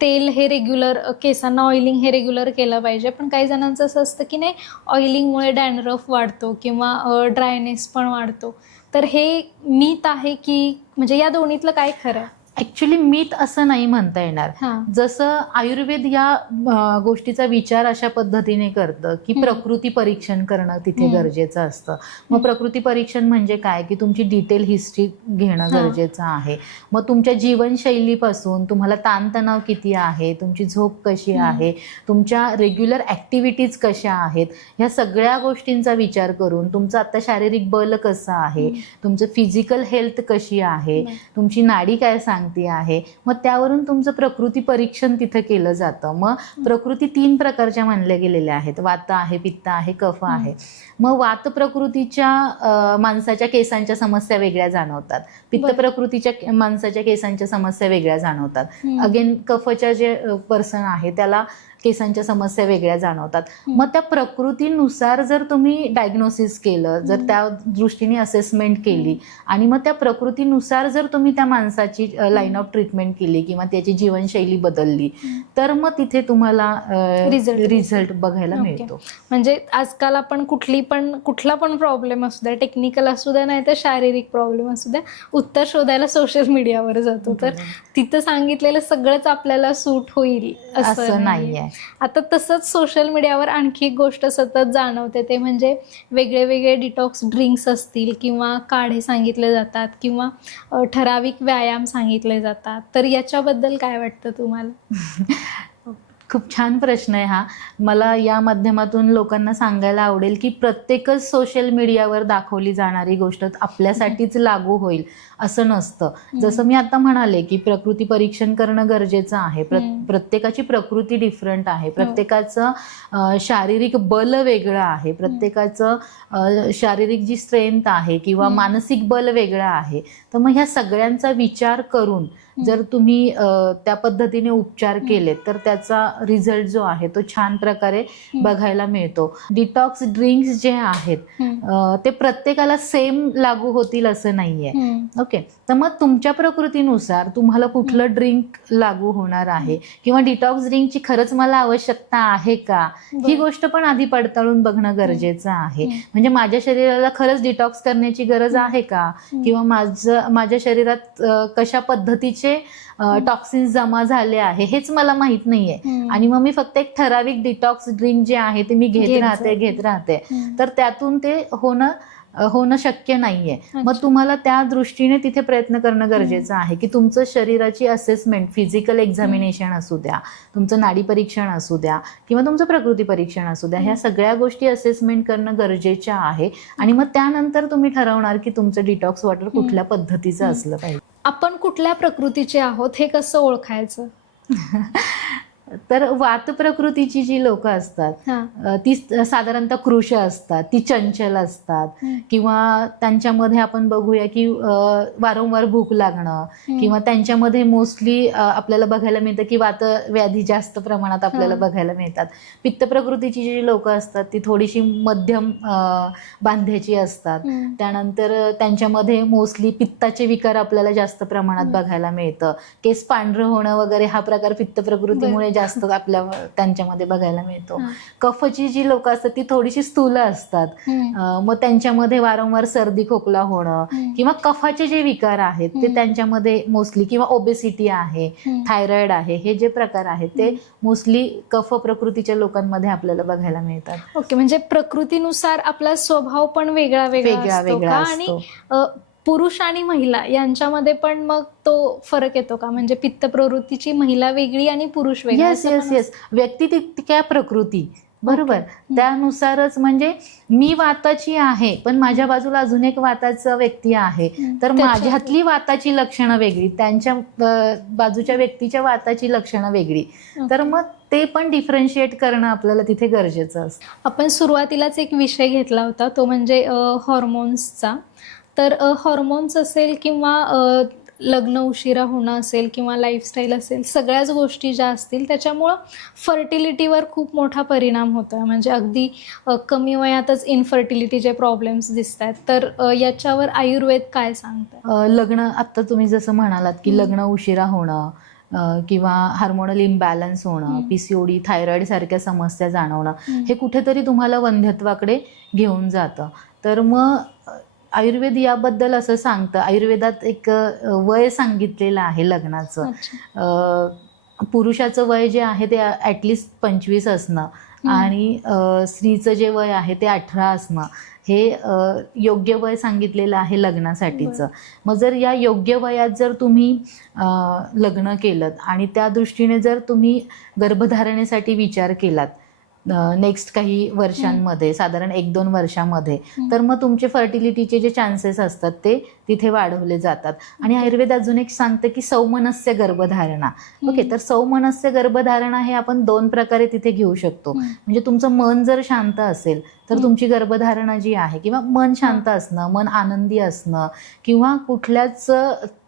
तेल हे रेग्युलर, केसांना ऑइलिंग हे रेग्युलर केलं पाहिजे, पण काही जणांचं असं असतं की नाही, ऑइलिंगमुळे डॅन्ड्रफ वाढतो किंवा ड्रायनेस पण वाढतो. तर हे मिथ आहे की म्हणजे या दोन्हीतलं काय खरं आहे? ॲक्च्युली मीथ असं नाही म्हणता येणार. हां. जसं आयुर्वेद या गोष्टीचा विचार अशा पद्धतीने करतं की प्रकृती परीक्षण करणं तिथे गरजेचं असतं. मग प्रकृती परीक्षण म्हणजे काय, की तुमची डिटेल हिस्ट्री घेणं गरजेचं आहे. मग तुमच्या जीवनशैलीपासून तुम्हाला ताणतणाव किती आहे, तुमची झोप कशी आहे, तुमच्या रेग्युलर ॲक्टिव्हिटीज कशा आहेत, ह्या सगळ्या गोष्टींचा विचार करून तुमचं आता शारीरिक बल कसं आहे, तुमचं फिजिकल हेल्थ कशी आहे, तुमची नाडी काय सांगते आहे, मग त्यावरून तुमचं प्रकृती परीक्षण तिथं केलं जातं. मग प्रकृती 3 प्रकारच्या मानल्या गेलेल्या आहेत. वात आहे, पित्त आहे, कफ आहे. मग वात प्रकृतीच्या माणसाच्या केसांच्या समस्या वेगळ्या जाणवतात, पित्त प्रकृतीच्या माणसाच्या केसांच्या समस्या वेगळ्या जाणवतात. अगेन कफच्या जे पर्सन आहे त्याला केसांच्या समस्या वेगळ्या जाणवतात. मग त्या प्रकृतीनुसार जर तुम्ही डायग्नोसिस केलं, जर त्या दृष्टीने असेसमेंट केली आणि मग त्या प्रकृतीनुसार जर तुम्ही त्या माणसाची लाईन ऑफ ट्रीटमेंट केली किंवा त्याची जीवनशैली बदलली, तर मग तिथे तुम्हाला रिझल्ट बघायला मिळतो. म्हणजे आजकाल आपण कुठला पण प्रॉब्लेम असू द्या, टेक्निकल असू द्या नाही तर शारीरिक प्रॉब्लेम असू द्या, उत्तर शोधायला सोशल मीडियावर जातो. तर तिथं सांगितलेलं सगळंच आपल्याला सूट होईल असं नाहीये. आता तसंच सोशल मीडियावर आणखी एक गोष्ट सतत जाणवते, ते म्हणजे वेगळे वेगळे डिटॉक्स ड्रिंक्स असतील किंवा काढे सांगितले जातात किंवा ठराविक व्यायाम सांगितले जातात. तर याच्याबद्दल काय वाटतं तुम्हाला? खूप छान प्रश्न आहे हा. मला या माध्यमातून लोकांना सांगायला आवडेल की प्रत्येकच सोशल मीडियावर दाखवली जाणारी गोष्ट आपल्यासाठीच लागू होईल असं नसतं. जसं मी आता म्हणाले की प्रकृती परीक्षण करणं गरजेचं आहे. प्रत्येकाची प्रकृती डिफरंट आहे, प्रत्येकाचं शारीरिक बल वेगळं आहे, प्रत्येकाचं शारीरिक जी स्ट्रेंथ आहे किंवा मानसिक बल वेगळं आहे. तर मग ह्या सगळ्यांचा विचार करून जर तुम्ही त्या पद्धतीने उपचार केले तर त्याचा रिझल्ट जो आहे तो छान प्रकारे बघायला मिळतो. डिटॉक्स ड्रिंक्स जे आहेत ते प्रत्येकाला सेम लागू होतील असं नाहीये. ओके, तर मग तुमच्या प्रकृतीनुसार तुम्हाला कुठलं ड्रिंक लागू होणार आहे किंवा डिटॉक्स ड्रिंकची खरंच मला आवश्यकता आहे का, ही गोष्ट पण आधी पडताळून बघणं गरजेचं आहे. म्हणजे माझ्या शरीराला खरंच डिटॉक्स करण्याची गरज आहे का, किंवा माझ्या शरीरात कशा पद्धतीचे टॉक्सिन्स जमा झाले आहे हेच मला माहित नाहीये आणि मग मी फक्त एक ठराविक डिटॉक्स ड्रिंक जे आहे ते मी घेत राहते तर त्यातून ते होणं शक्य नाहीये. मग तुम्हाला त्या दृष्टीने तिथे प्रयत्न करणं गरजेचं आहे की तुमचं शरीराची असेसमेंट, फिजिकल एक्झामिनेशन असू द्या, तुमचं नाडी परीक्षण असू द्या किंवा तुमचं प्रकृती परीक्षण असू द्या, ह्या सगळ्या गोष्टी असेसमेंट करणं गरजेच्या आहे. आणि मग त्यानंतर तुम्ही ठरवणार की तुमचं डिटॉक्स वॉटर कुठल्या पद्धतीचं असलं पाहिजे. आपण कुठल्या प्रकृतीचे आहोत हे कसं ओळखायचं? तर वात प्रकृतीची जी लोक असतात ती साधारणतः कृश असतात, ती चंचल असतात किंवा त्यांच्यामध्ये आपण बघूया की वारंवार भूक लागणं किंवा त्यांच्यामध्ये मोस्टली आपल्याला बघायला मिळतं की वात व्याधी जास्त प्रमाणात आपल्याला बघायला मिळतात. पित्त प्रकृतीची जी लोक असतात ती थोडीशी मध्यम बांध्याची असतात. त्यानंतर त्यांच्यामध्ये मोस्टली पित्ताचे विकार आपल्याला जास्त प्रमाणात बघायला मिळतं. केस पांढरं होणं वगैरे हा प्रकार पित्त प्रकृतीमुळे जास्त आपल्या त्यांच्यामध्ये बघायला मिळतो. कफची जी लोक असतात ती थोडीशी स्थूल असतात, मग त्यांच्यामध्ये वारंवार सर्दी खोकला होणं किंवा कफाचे जे विकार आहेत ते त्यांच्यामध्ये मोस्टली, किंवा ओबेसिटी आहे, थायरॉइड आहे, हे जे प्रकार आहेत ते मोस्टली कफ प्रकृतीच्या लोकांमध्ये आपल्याला बघायला मिळतात. ओके, म्हणजे प्रकृतीनुसार आपला स्वभाव पण वेगळा वेगळा आणि पुरुष आणि महिला यांच्यामध्ये पण मग तो फरक येतो का? म्हणजे पित्त प्रवृत्तीची महिला वेगळी आणि पुरुष वेगळा? येस, व्यक्ती तितक्या प्रकृती, बरोबर, त्यानुसारच. म्हणजे मी वाताची आहे पण माझ्या बाजूला अजून एक वाताचा व्यक्ती आहे तर माझ्यातली वाताची लक्षणं वेगळी, त्यांच्या बाजूच्या व्यक्तीच्या वाताची लक्षणं वेगळी. तर मग ते पण डिफरन्शिएट करणं आपल्याला तिथे गरजेचं असतं. आपण सुरुवातीलाच एक विषय घेतला होता तो म्हणजे हॉर्मोन्सचा. तर हॉर्मोन्स असेल किंवा लग्न उशिरा होणं असेल किंवा लाईफस्टाईल असेल, सगळ्याच गोष्टी ज्या असतील त्याच्यामुळं फर्टिलिटीवर खूप मोठा परिणाम होतो आहे. म्हणजे अगदी कमी वयातच इनफर्टिलिटीचे प्रॉब्लेम्स दिसत आहेत. तर याच्यावर आयुर्वेद काय सांगतं? लग्न आत्ता तुम्ही जसं म्हणालात की लग्न उशिरा होणं किंवा हार्मोनल इम्बॅलन्स होणं, PCOD, थायरॉइड सारख्या समस्या जाणवणं हे कुठेतरी तुम्हाला वंध्यत्वाकडे घेऊन जातं. तर मग आयुर्वेद याबद्दल असं सांगतं, आयुर्वेदात एक वय सांगितलेलं आहे लग्नाचं. पुरुषाचं वय जे आहे ते ॲटलिस्ट 25 असणं आणि स्त्रीचं जे वय आहे ते 18 असणं हे योग्य वय सांगितलेलं आहे लग्नासाठीचं. मग जर या योग्य वयात जर तुम्ही लग्न केलं आणि त्या दृष्टीने जर तुम्ही गर्भधारणेसाठी विचार केलात नेक्स्ट काही वर्षांमध्ये, साधारण 1-2 वर्षामध्ये, तर मग तुमचे फर्टिलिटीचे जे चान्सेस असतात ते तिथे वाढवले जातात. आणि आयुर्वेद अजून एक सांगतं की सौमनस्य गर्भधारणा. ओके, तर सौमनस्य गर्भधारणा हे आपण 2 प्रकारे तिथे घेऊ शकतो. म्हणजे तुमचं मन जर शांत असेल तर तुमची गर्भधारणा जी आहे, किंवा मन शांत असणं, मन आनंदी असणं, किंवा कुठल्याच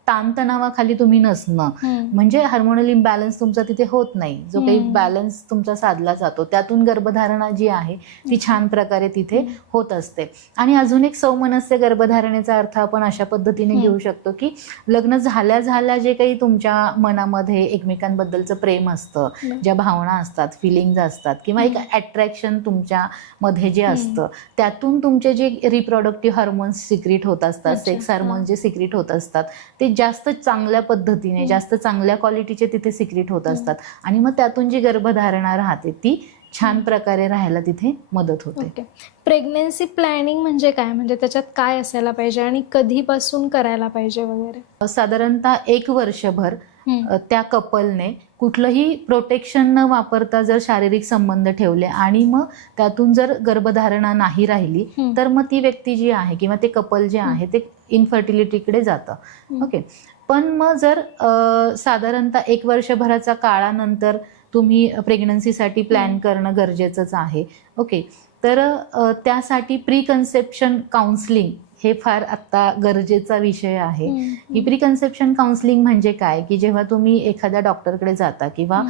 ताणतणावाखाली तुम्ही नसणं, म्हणजे हार्मोनल इम्बॅलन्स तुमचा तिथे होत नाही, जो काही बॅलन्स तुमचा साधला जातो त्यातून गर्भधारणा जी आहे ती छान प्रकारे तिथे होत असते. आणि अजून एक सौमनस्य गर्भधारणेचा अर्थ आपण अशा पद्धतीने घेऊ शकतो की लग्न झाल्या झाल्या जे काही तुमच्या मनामध्ये एकमेकांबद्दलचं प्रेम असतं, ज्या भावना असतात, फिलिंग्ज असतात, किंवा एक अट्रॅक्शन तुमच्या मध्ये जे असतं, त्यातून तुमचे जे रिप्रोडक्टिव्ह हार्मोन्स सिक्रीट होत असतात, सेक्स हार्मोन्स जे सिक्रीट होत असतात ते जास्त चांगल्या पद्धतीने, जास्त चांगल्या क्वालिटीचे तिथे सिक्रीट होत असतात. आणि मग त्यातून जी गर्भधारणा राहते ती छान प्रकारे राहायला तिथे मदत होते. प्रेग्नन्सी प्लॅनिंग म्हणजे काय? म्हणजे त्याच्यात काय असायला पाहिजे आणि कधीपासून करायला पाहिजे वगैरे? साधारणतः 1 वर्षभर त्या कपलने कुठलंही प्रोटेक्शन न वापरता जर शारीरिक संबंध ठेवले आणि मग त्यातून जर गर्भधारणा नाही राहिली तर मग ती व्यक्ती जी आहे किंवा ते कपल जे आहे ते इनफर्टिलिटीकडे जातं. ओके, पण मग जर साधारणतः 1 वर्षभराच्या काळानंतर तुम्ही प्रेग्नन्सीसाठी प्लॅन करणं गरजेचंच आहे. ओके, तर त्यासाठी प्री कन्सेप्शन काउन्सिलिंग हे फार आत्ता गरजेचा विषय आहे. ही प्री कन्सेप्शन काउन्सिलिंग म्हणजे काय, की जेव्हा तुम्ही एखाद्या डॉक्टरकडे जाता किंवा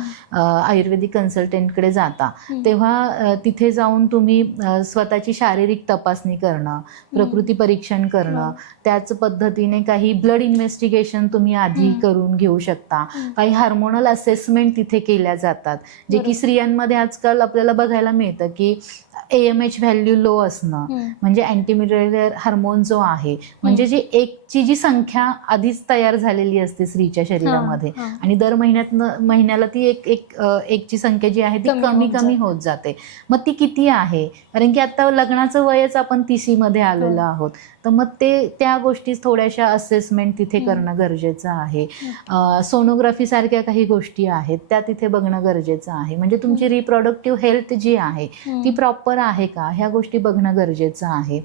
आयुर्वेदिक कन्सल्टंटकडे जाता तेव्हा तिथे जाऊन तुम्ही स्वतःची शारीरिक तपासणी करणं, प्रकृती परीक्षण करणं, त्याच पद्धतीने काही ब्लड इन्व्हेस्टिगेशन तुम्ही आधी करून घेऊ शकता. काही हार्मोनल असेसमेंट तिथे केल्या जातात, जे की स्त्रियांमध्ये आजकाल आपल्याला बघायला मिळतं की AMH व्हॅल्यू लो असणं, म्हणजे अँटीमिरेलियर हार्मोन जो आहे, म्हणजे जी एकची जी संख्या आधीच तयार झालेली असते स्त्रीच्या शरीरामध्ये आणि दर महिन्याला ती एकची संख्या जी आहे ती कमी होत जाते. मग ती किती आहे, कारण की आता लग्नाचं वयच आपण 30 मध्ये आलेलो आहोत, तर मग त्या गोष्टी थोड्याशा असेसमेंट तिथे करणं गरजेचं आहे. सोनोग्राफी सारख्या काही गोष्टी आहेत त्या तिथे बघणं गरजेचं आहे. म्हणजे तुमची रिप्रोडक्टिव्ह हेल्थ जी आहे ती प्रॉपर आहे का, ह्या गोष्टी बघणं गरजेचं आहे.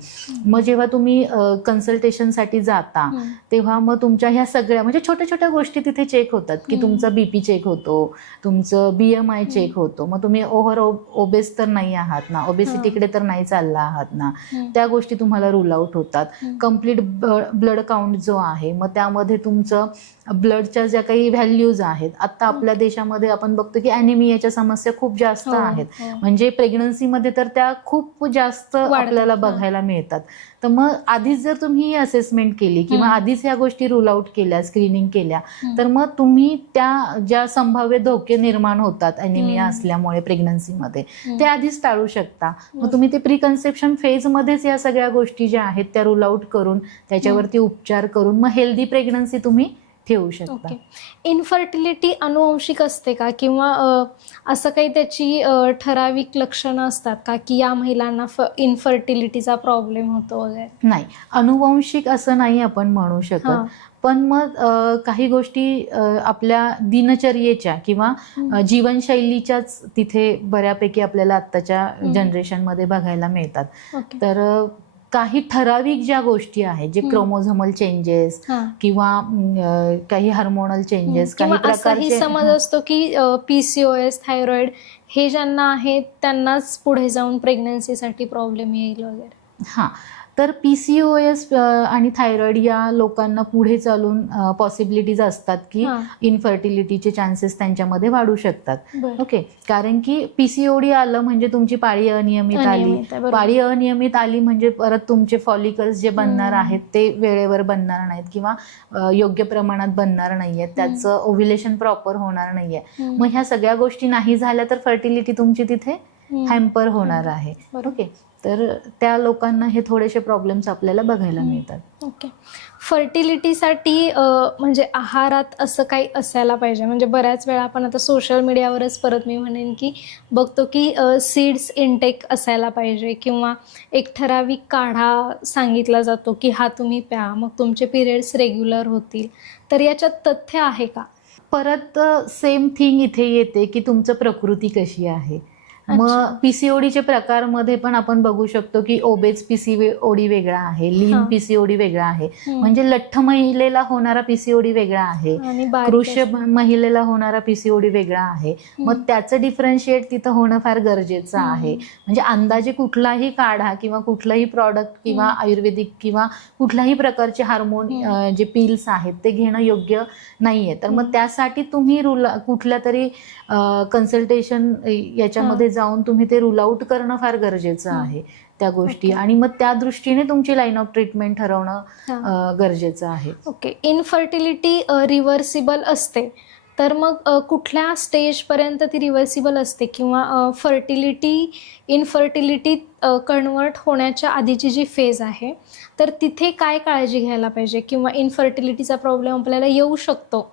मग जेव्हा तुम्ही कन्सल्टेशनसाठी जाता तेव्हा मग तुमच्या ह्या सगळ्या म्हणजे छोट्या छोट्या गोष्टी तिथे चेक होतात, की तुमचा BP चेक होतो, तुमचं BMI चेक होतो, मग तुम्ही ओव्हर ओबेस तर नाही आहात ना, ओबेसिटीकडे तर नाही चालला आहात ना, त्या गोष्टी तुम्हाला रूल आउट होतात. कम्प्लीट ब्लड काउंट जो आहे, मग त्यामध्ये तुमचं ब्लडच्या ज्या काही व्हॅल्यूज आहेत, आता आपल्या देशामध्ये आपण बघतो की ॲनिमियाच्या समस्या खूप जास्त आहेत, म्हणजे प्रेग्नन्सीमध्ये तर त्या खूप जास्त आपल्याला बघायला मिळतात. तर मग आधीच जर तुम्ही ही असेसमेंट केली किंवा आधीच ह्या गोष्टी रूल आउट केल्या, स्क्रीनिंग केल्या, तर मग तुम्ही त्या ज्या संभाव्य धोके निर्माण होतात ॲनिमिया असल्यामुळे प्रेग्नन्सीमध्ये ते आधीच टाळू शकता. मग तुम्ही ते प्री कन्सेप्शन फेजमध्येच या सगळ्या गोष्टी ज्या आहेत त्या रूल आउट करून त्याच्यावरती उपचार करून मग हेल्दी प्रेग्नन्सी तुम्ही ठेवू शकता. इनफर्टिलिटी अनुवंशिक असते का, किंवा असं काही त्याची ठराविक लक्षणं असतात का की या महिलांना इनफर्टिलिटीचा प्रॉब्लेम होतो वगैरे? नाही, अनुवंशिक असं नाही आपण म्हणू शकत, पण मग काही गोष्टी आपल्या दिनचर्येच्या किंवा जीवनशैलीच्याच तिथे बऱ्यापैकी आपल्याला आत्ताच्या जनरेशनमध्ये बघायला मिळतात. तर काही ठराविक ज्या गोष्टी आहेत, जे क्रोमोझोमल चेंजेस किंवा काही हार्मोनल चेंजेस, काही प्रकारचे समज असतो की PCOS, थायरॉइड हे ज्यांना आहेत त्यांनाच पुढे जाऊन प्रेग्नन्सीसाठी प्रॉब्लेम येईल वगैरे. तर PCOS आणि थायरॉइड या लोकांना पुढे चालून पॉसिबिलिटीज असतात की इनफर्टिलिटीचे चान्सेस त्यांच्यामध्ये वाढू शकतात. ओके, कारण की PCOD आलं म्हणजे तुमची पाळी अनियमित आली, पाळी अनियमित आली म्हणजे परत तुमचे फॉलिकल्स जे बनणार आहेत ते वेळेवर बनणार नाहीत किंवा योग्य प्रमाणात बनणार नाहीये, त्याचं ओव्ह्युलेशन प्रॉपर होणार नाहीये. मग ह्या सगळ्या गोष्टी नाही झाल्या तर फर्टिलिटी तुमची तिथे हॅम्पर होणार आहे. ओके, तर त्या लोकांना हे थोडेसे प्रॉब्लेम्स आपल्याला बघायला मिळतात. ओके, फर्टिलिटीसाठी म्हणजे आहारात असं काही असायला पाहिजे? म्हणजे बऱ्याच वेळा आपण आता सोशल मीडियावरच परत मी म्हणेन की बघतो की सीड्स इनटेक असायला पाहिजे किंवा एक ठराविक काढा सांगितला जातो की हा तुम्ही प्या, मग तुमचे पिरियड्स रेग्युलर होतील. तर याच्यात तथ्य आहे का? परत सेम थिंग इथे येते की तुमचं प्रकृती कशी आहे. मग PCODचे प्रकारमध्ये पण आपण बघू शकतो की ओबेज PCOD वेगळा आहे, लीन PCOD वेगळा आहे, म्हणजे लठ्ठ महिलेला होणारा PCOD वेगळा आहे, कृश महिलेला होणारा PCOD वेगळा आहे. मग त्याचं डिफरन्शिएट तिथं होणं फार गरजेचं आहे. म्हणजे अंदाजे कुठलाही काढा किंवा कुठलंही प्रॉडक्ट किंवा आयुर्वेदिक किंवा कुठल्याही प्रकारचे हार्मोन जे पिल्स आहेत ते घेणं योग्य नाहीये. तर मग त्यासाठी तुम्ही कुठल्या तरी कन्सल्टेशन याच्यामध्ये जाऊन तुम्ही ते रूल आउट करणं फार गरजेचं आहे त्या गोष्टी, आणि मग त्या दृष्टीने तुमची लाईन ऑफ ट्रीटमेंट ठरवणं गरजेचं आहे. ओके, इनफर्टिलिटी रिव्हर्सिबल असते तर मग कुठल्या स्टेजपर्यंत ती रिव्हर्सिबल असते किंवा इनफर्टिलिटी कन्वर्ट होण्याच्या आधीची जी फेज आहे तर तिथे काय काळजी घ्यायला पाहिजे किंवा इनफर्टिलिटीचा प्रॉब्लेम आपल्याला येऊ शकतो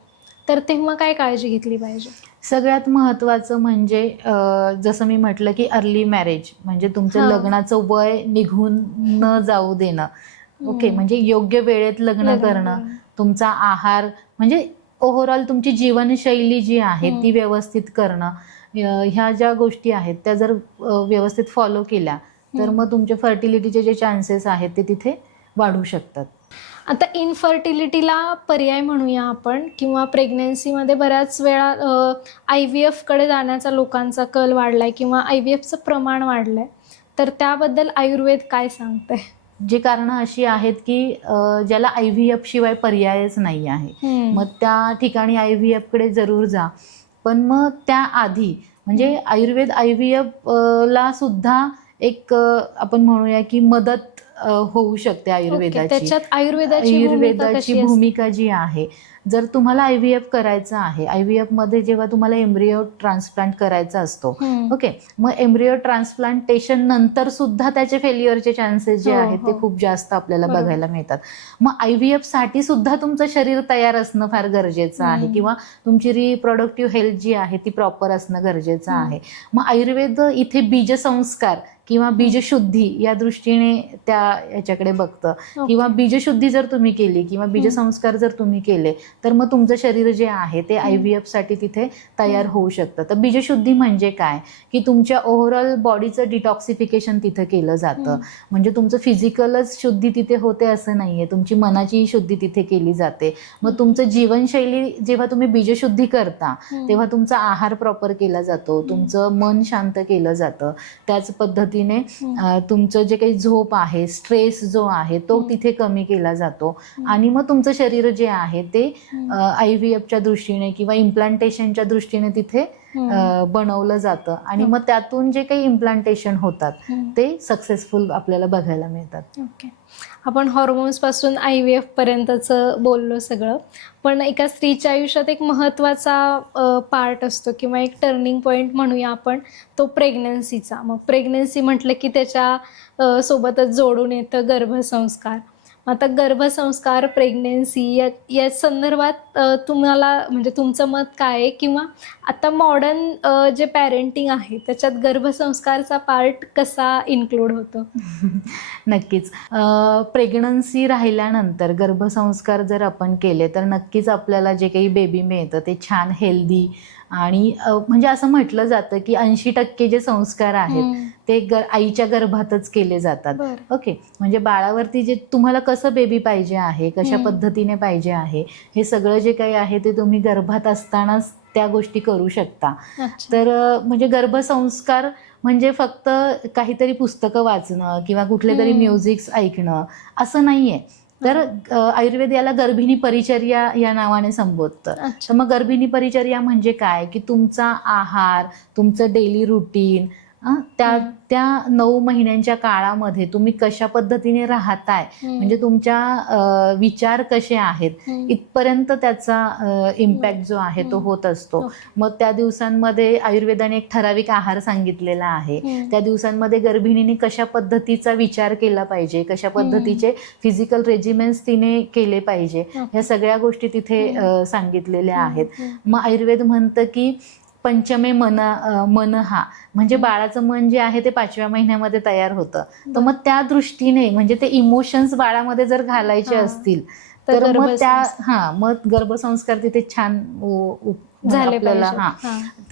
तर तेव्हा काय काळजी घेतली पाहिजे? सगळ्यात महत्त्वाचं म्हणजे जसं मी म्हटलं की अर्ली मॅरेज, म्हणजे तुमचं लग्नाचं वय निघून न जाऊ देणं. ओके, म्हणजे योग्य वेळेत लग्न करणं, तुमचा आहार म्हणजे ओव्हरऑल तुमची जीवनशैली जी आहे ती व्यवस्थित करणं, ह्या ज्या गोष्टी आहेत त्या जर व्यवस्थित फॉलो केल्या तर मग तुमचे फर्टिलिटीचे जे चान्सेस आहेत ते तिथे वाढू शकतात. आता इनफर्टिलिटीला पर्याय म्हणूया आपण किंवा प्रेग्नेन्सीमध्ये बऱ्याच वेळा IVFकडे जाण्याचा लोकांचा कल वाढलाय किंवा IVFचं प्रमाण वाढलंय, तर त्याबद्दल आयुर्वेद काय सांगतंय? जी कारणं अशी आहेत की ज्याला IVF शिवाय पर्यायच नाही आहे, मग त्या ठिकाणी IVFकडे जरूर जा. पण मग त्याआधी म्हणजे आयुर्वेद IVF ला सुद्धा एक आपण म्हणूया की मदत होऊ शकते आयुर्वेदाची. त्याच्यात आयुर्वेदाची भूमिका जी आहे, जर तुम्हाला IVF करायचं आहे, IVF मध्ये जेव्हा तुम्हाला एम्ब्रिओ ट्रान्सप्लांट करायचा असतो, ओके, मग एम्ब्रिओ ट्रान्सप्लांटेशन नंतर सुद्धा त्याचे फेल्युअरचे चान्सेस जे आहेत ते खूप जास्त आपल्याला बघायला मिळतात. मग IVF साठी सुद्धा तुमचं शरीर तयार असणं फार गरजेचं आहे किंवा तुमची रिप्रोडक्टिव्ह हेल्थ जी आहे ती प्रॉपर असणं गरजेचं आहे. मग आयुर्वेद इथे बीजसंस्कार किंवा बीजशुद्धी या दृष्टीने त्या याच्याकडे बघतं. किंवा बीजशुद्धी जर तुम्ही केली किंवा बीजसंस्कार जर तुम्ही केले तर मग तुमचं शरीर जे आहे ते IVF साठी तिथे तयार होऊ शकतं. तर बीजशुद्धी म्हणजे काय की तुमच्या ओव्हरऑल बॉडीचं डिटॉक्सिफिकेशन तिथे केलं जातं. म्हणजे तुमचं फिजिकलच शुद्धी तिथे होते असं नाहीये, तुमची मनाचीही शुद्धी तिथे केली जाते. मग तुमचं जीवनशैली जेव्हा तुम्ही बीजशुद्धी करता तेव्हा तुमचा आहार प्रॉपर केला जातो, तुमचं मन शांत केलं जातं, त्याच पद्धतीने तुमचं जे काही झोप आहे, स्ट्रेस जो आहे तो तिथे कमी केला जातो. आणि मग तुमचं शरीर जे आहे ते IVFच्या दृष्टीने किंवा इम्प्लांटेशनच्या दृष्टीने तिथे बनवलं जातं आणि मग त्यातून जे काही इम्प्लांटेशन होतात ते सक्सेसफुल आपल्याला बघायला मिळतात. ओके, आपण हॉर्मोन्स पासून IVF पर्यंतचं बोललो सगळं, पण एका स्त्रीच्या आयुष्यात एक महत्त्वाचा पार्ट असतो किंवा एक टर्निंग पॉईंट म्हणूया आपण, तो प्रेग्नन्सीचा. मग प्रेग्नन्सी म्हटलं की त्याच्या सोबतच जोडून येतं गर्भसंस्कार. आता गर्भसंस्कार, प्रेग्नेन्सी या संदर्भात तुम्हाला म्हणजे तुमचं मत काय आहे किंवा आता मॉडर्न जे पॅरेंटिंग आहे त्याच्यात गर्भसंस्कारचा पार्ट कसा इन्क्लूड होतो? नक्कीच, प्रेग्नन्सी राहिल्यानंतर गर्भसंस्कार जर आपण केले तर नक्कीच आपल्याला जे काही बेबी मिळतं ते छान हेल्दी आणि म्हणजे असं म्हटलं जातं की 80% जे संस्कार आहेत ते आईच्या गर्भातच केले जातात. ओके, म्हणजे बाळावरती जे तुम्हाला कसं बेबी पाहिजे आहे, कशा पद्धतीने पाहिजे आहे, हे सगळं जे काही आहे ते तुम्ही गर्भात असतानाच त्या गोष्टी करू शकता. तर म्हणजे गर्भसंस्कार म्हणजे फक्त काहीतरी पुस्तकं वाचणं किंवा कुठले तरी म्युझिक्स ऐकणं असं नाहीये. तर आयुर्वेद याला गर्भिणी परिचर्या या नावाने संबोधतं. तर मग गर्भिणी परिचर्या म्हणजे काय, की तुमचा आहार, तुमचं डेली रुटीन, त्या 9 महिन्यांच्या काळामध्ये तुम्ही कशा पद्धतीने राहताय, म्हणजे तुमच्या विचार कसे आहेत, इथपर्यंत त्याचा इम्पॅक्ट जो आहे तो होत असतो. मग त्या दिवसांमध्ये आयुर्वेदाने एक ठराविक आहार सांगितलेला आहे. त्या दिवसांमध्ये गर्भिणीने कशा पद्धतीचा विचार केला पाहिजे, कशा पद्धतीचे फिजिकल रेजिमेंट्स तिने केले पाहिजे, ह्या सगळ्या गोष्टी तिथे सांगितलेल्या आहेत. मग आयुर्वेद म्हणतं की पंचमे मनहा, म्हणजे बाळाचं मन जे आहे ते 5व्या महिन्यामध्ये तयार होतं. तर मग त्या दृष्टीने म्हणजे ते इमोशन्स बाळामध्ये जर घालायचे असतील तर मग गर्भसंस्कार तिथे छान झाले आपल्याला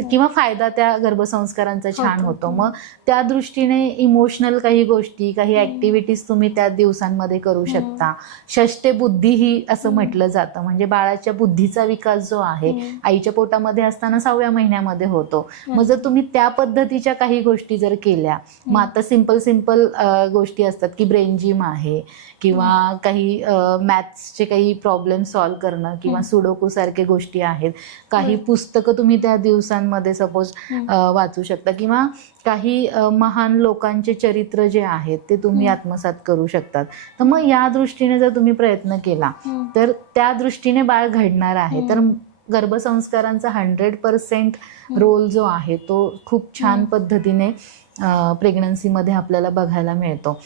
किंवा फायदा त्या गर्भसंस्कारांचा छान होतो. मग त्या दृष्टीने इमोशनल काही गोष्टी, काही ऍक्टिव्हिटीज तुम्ही त्या दिवसांमध्ये करू शकता. षष्टे बुद्धी ही असं म्हटलं जातं, म्हणजे बाळाच्या बुद्धीचा विकास जो आहे आईच्या पोटामध्ये असताना 6व्या महिन्यामध्ये होतो. मग जर तुम्ही त्या पद्धतीच्या काही गोष्टी जर केल्या, मग आता सिंपल गोष्टी असतात की ब्रेन जिम आहे किंवा काही मॅथ्सचे काही प्रॉब्लेम सॉल्व्ह करणं किंवा सुडोकू सारखे गोष्टी आहेत. काही पुस्तकं तुम्ही त्या दिवसांमध्ये सपोज वाचू शकता किंवा काही महान लोकांचे चरित्र जे आहेत ते तुम्ही आत्मसात करू शकतात. तर मग या दृष्टीने जर तुम्ही प्रयत्न केला तर त्या दृष्टीने बाळ घडणार आहे. तर गर्भसंस्कारांचा 100% रोल जो आहे तो खूप छान पद्धतीने प्रेग्नन्सीमध्ये आपल्याला बघायला मिळतो.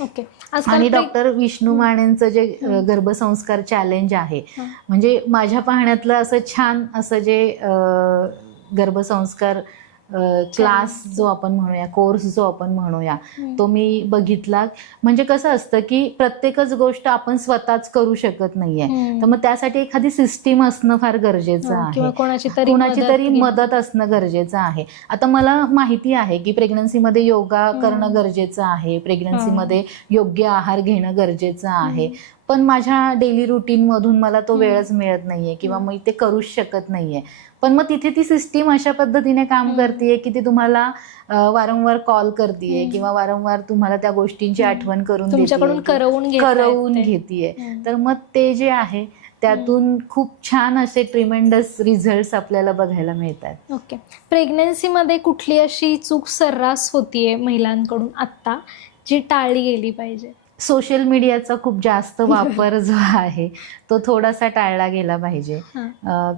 आणि डॉक्टर विष्णू मानेंचं जे गर्भसंस्कार चॅलेंज आहे, म्हणजे माझ्या पाहण्यातलं असं छान असं जे गर्भसंस्कार क्लास जो आपण म्हणूया, कोर्स जो आपण म्हणूया, तो मी बघितला. म्हणजे कसं असतं की प्रत्येकच गोष्ट आपण स्वतःच करू शकत नाहीये. तर मग त्यासाठी एखादी सिस्टीम असणं फार गरजेचं आहे, कोणाची तरी मदत असणं गरजेचं आहे. आता मला माहिती आहे की प्रेग्नन्सीमध्ये योगा करणं गरजेचं आहे, प्रेग्नन्सीमध्ये योग्य आहार घेणं गरजेचं आहे. पण माझ्या डेली रुटीन मधून मला तो वेळच मिळत नाहीये किंवा मी ते करूच शकत नाहीये. पण मग तिथे ती सिस्टीम अशा पद्धतीने काम करतेय की ती तुम्हाला वारंवार कॉल करतेय किंवा वारंवार तुम्हाला त्या गोष्टींची आठवण करून तुमच्याकडून करवून घेतेय. तर मग ते जे आहे त्यातून खूप छान असे ट्रिमेंडस रिझल्ट्स आपल्याला बघायला मिळतात. ओके. प्रेग्नन्सीमध्ये कुठली अशी चूक सर्रास होतीये महिलांकडून आता जी टाळली गेली पाहिजे? सोशल मीडियाचा खूप जास्त वापर जो आहे तो थोडासा टाळला गेला पाहिजे.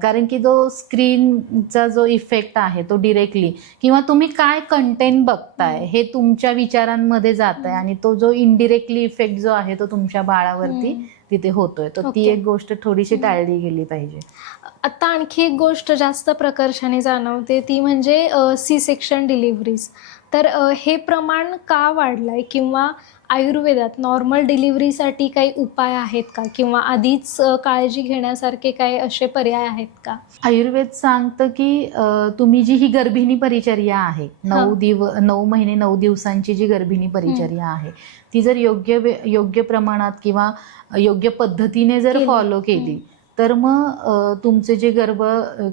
कारण की तो स्क्रीनचा जो इफेक्ट आहे तो डिरेक्टली किंवा तुम्ही काय कंटेंट बघताय हे तुमच्या विचारांमध्ये जात आहे आणि तो जो इनडिरेक्टली इफेक्ट जो आहे तो तुमच्या बाळावरती तिथे होतोय. तर ती एक गोष्ट थोडीशी टाळली गेली पाहिजे. आता आणखी एक गोष्ट जास्त प्रकर्षाने जाणवते ती म्हणजे सी सेक्शन डिलिव्हरीज. तर हे प्रमाण का वाढलंय किंवा आयुर्वेदात नॉर्मल डिलिव्हरीसाठी काही उपाय आहेत का किंवा आधीच काळजी घेण्यासारखे काही असे पर्याय आहेत का? आयुर्वेद सांगतं की तुम्ही जी ही गर्भिणी परिचर्या आहे, 9 महिने 9 दिवसांची जी गर्भिणी परिचर्या आहे ती जर योग्य प्रमाणात किंवा योग्य पद्धतीने जर फॉलो केली तर मग तुमचे जे गर्भ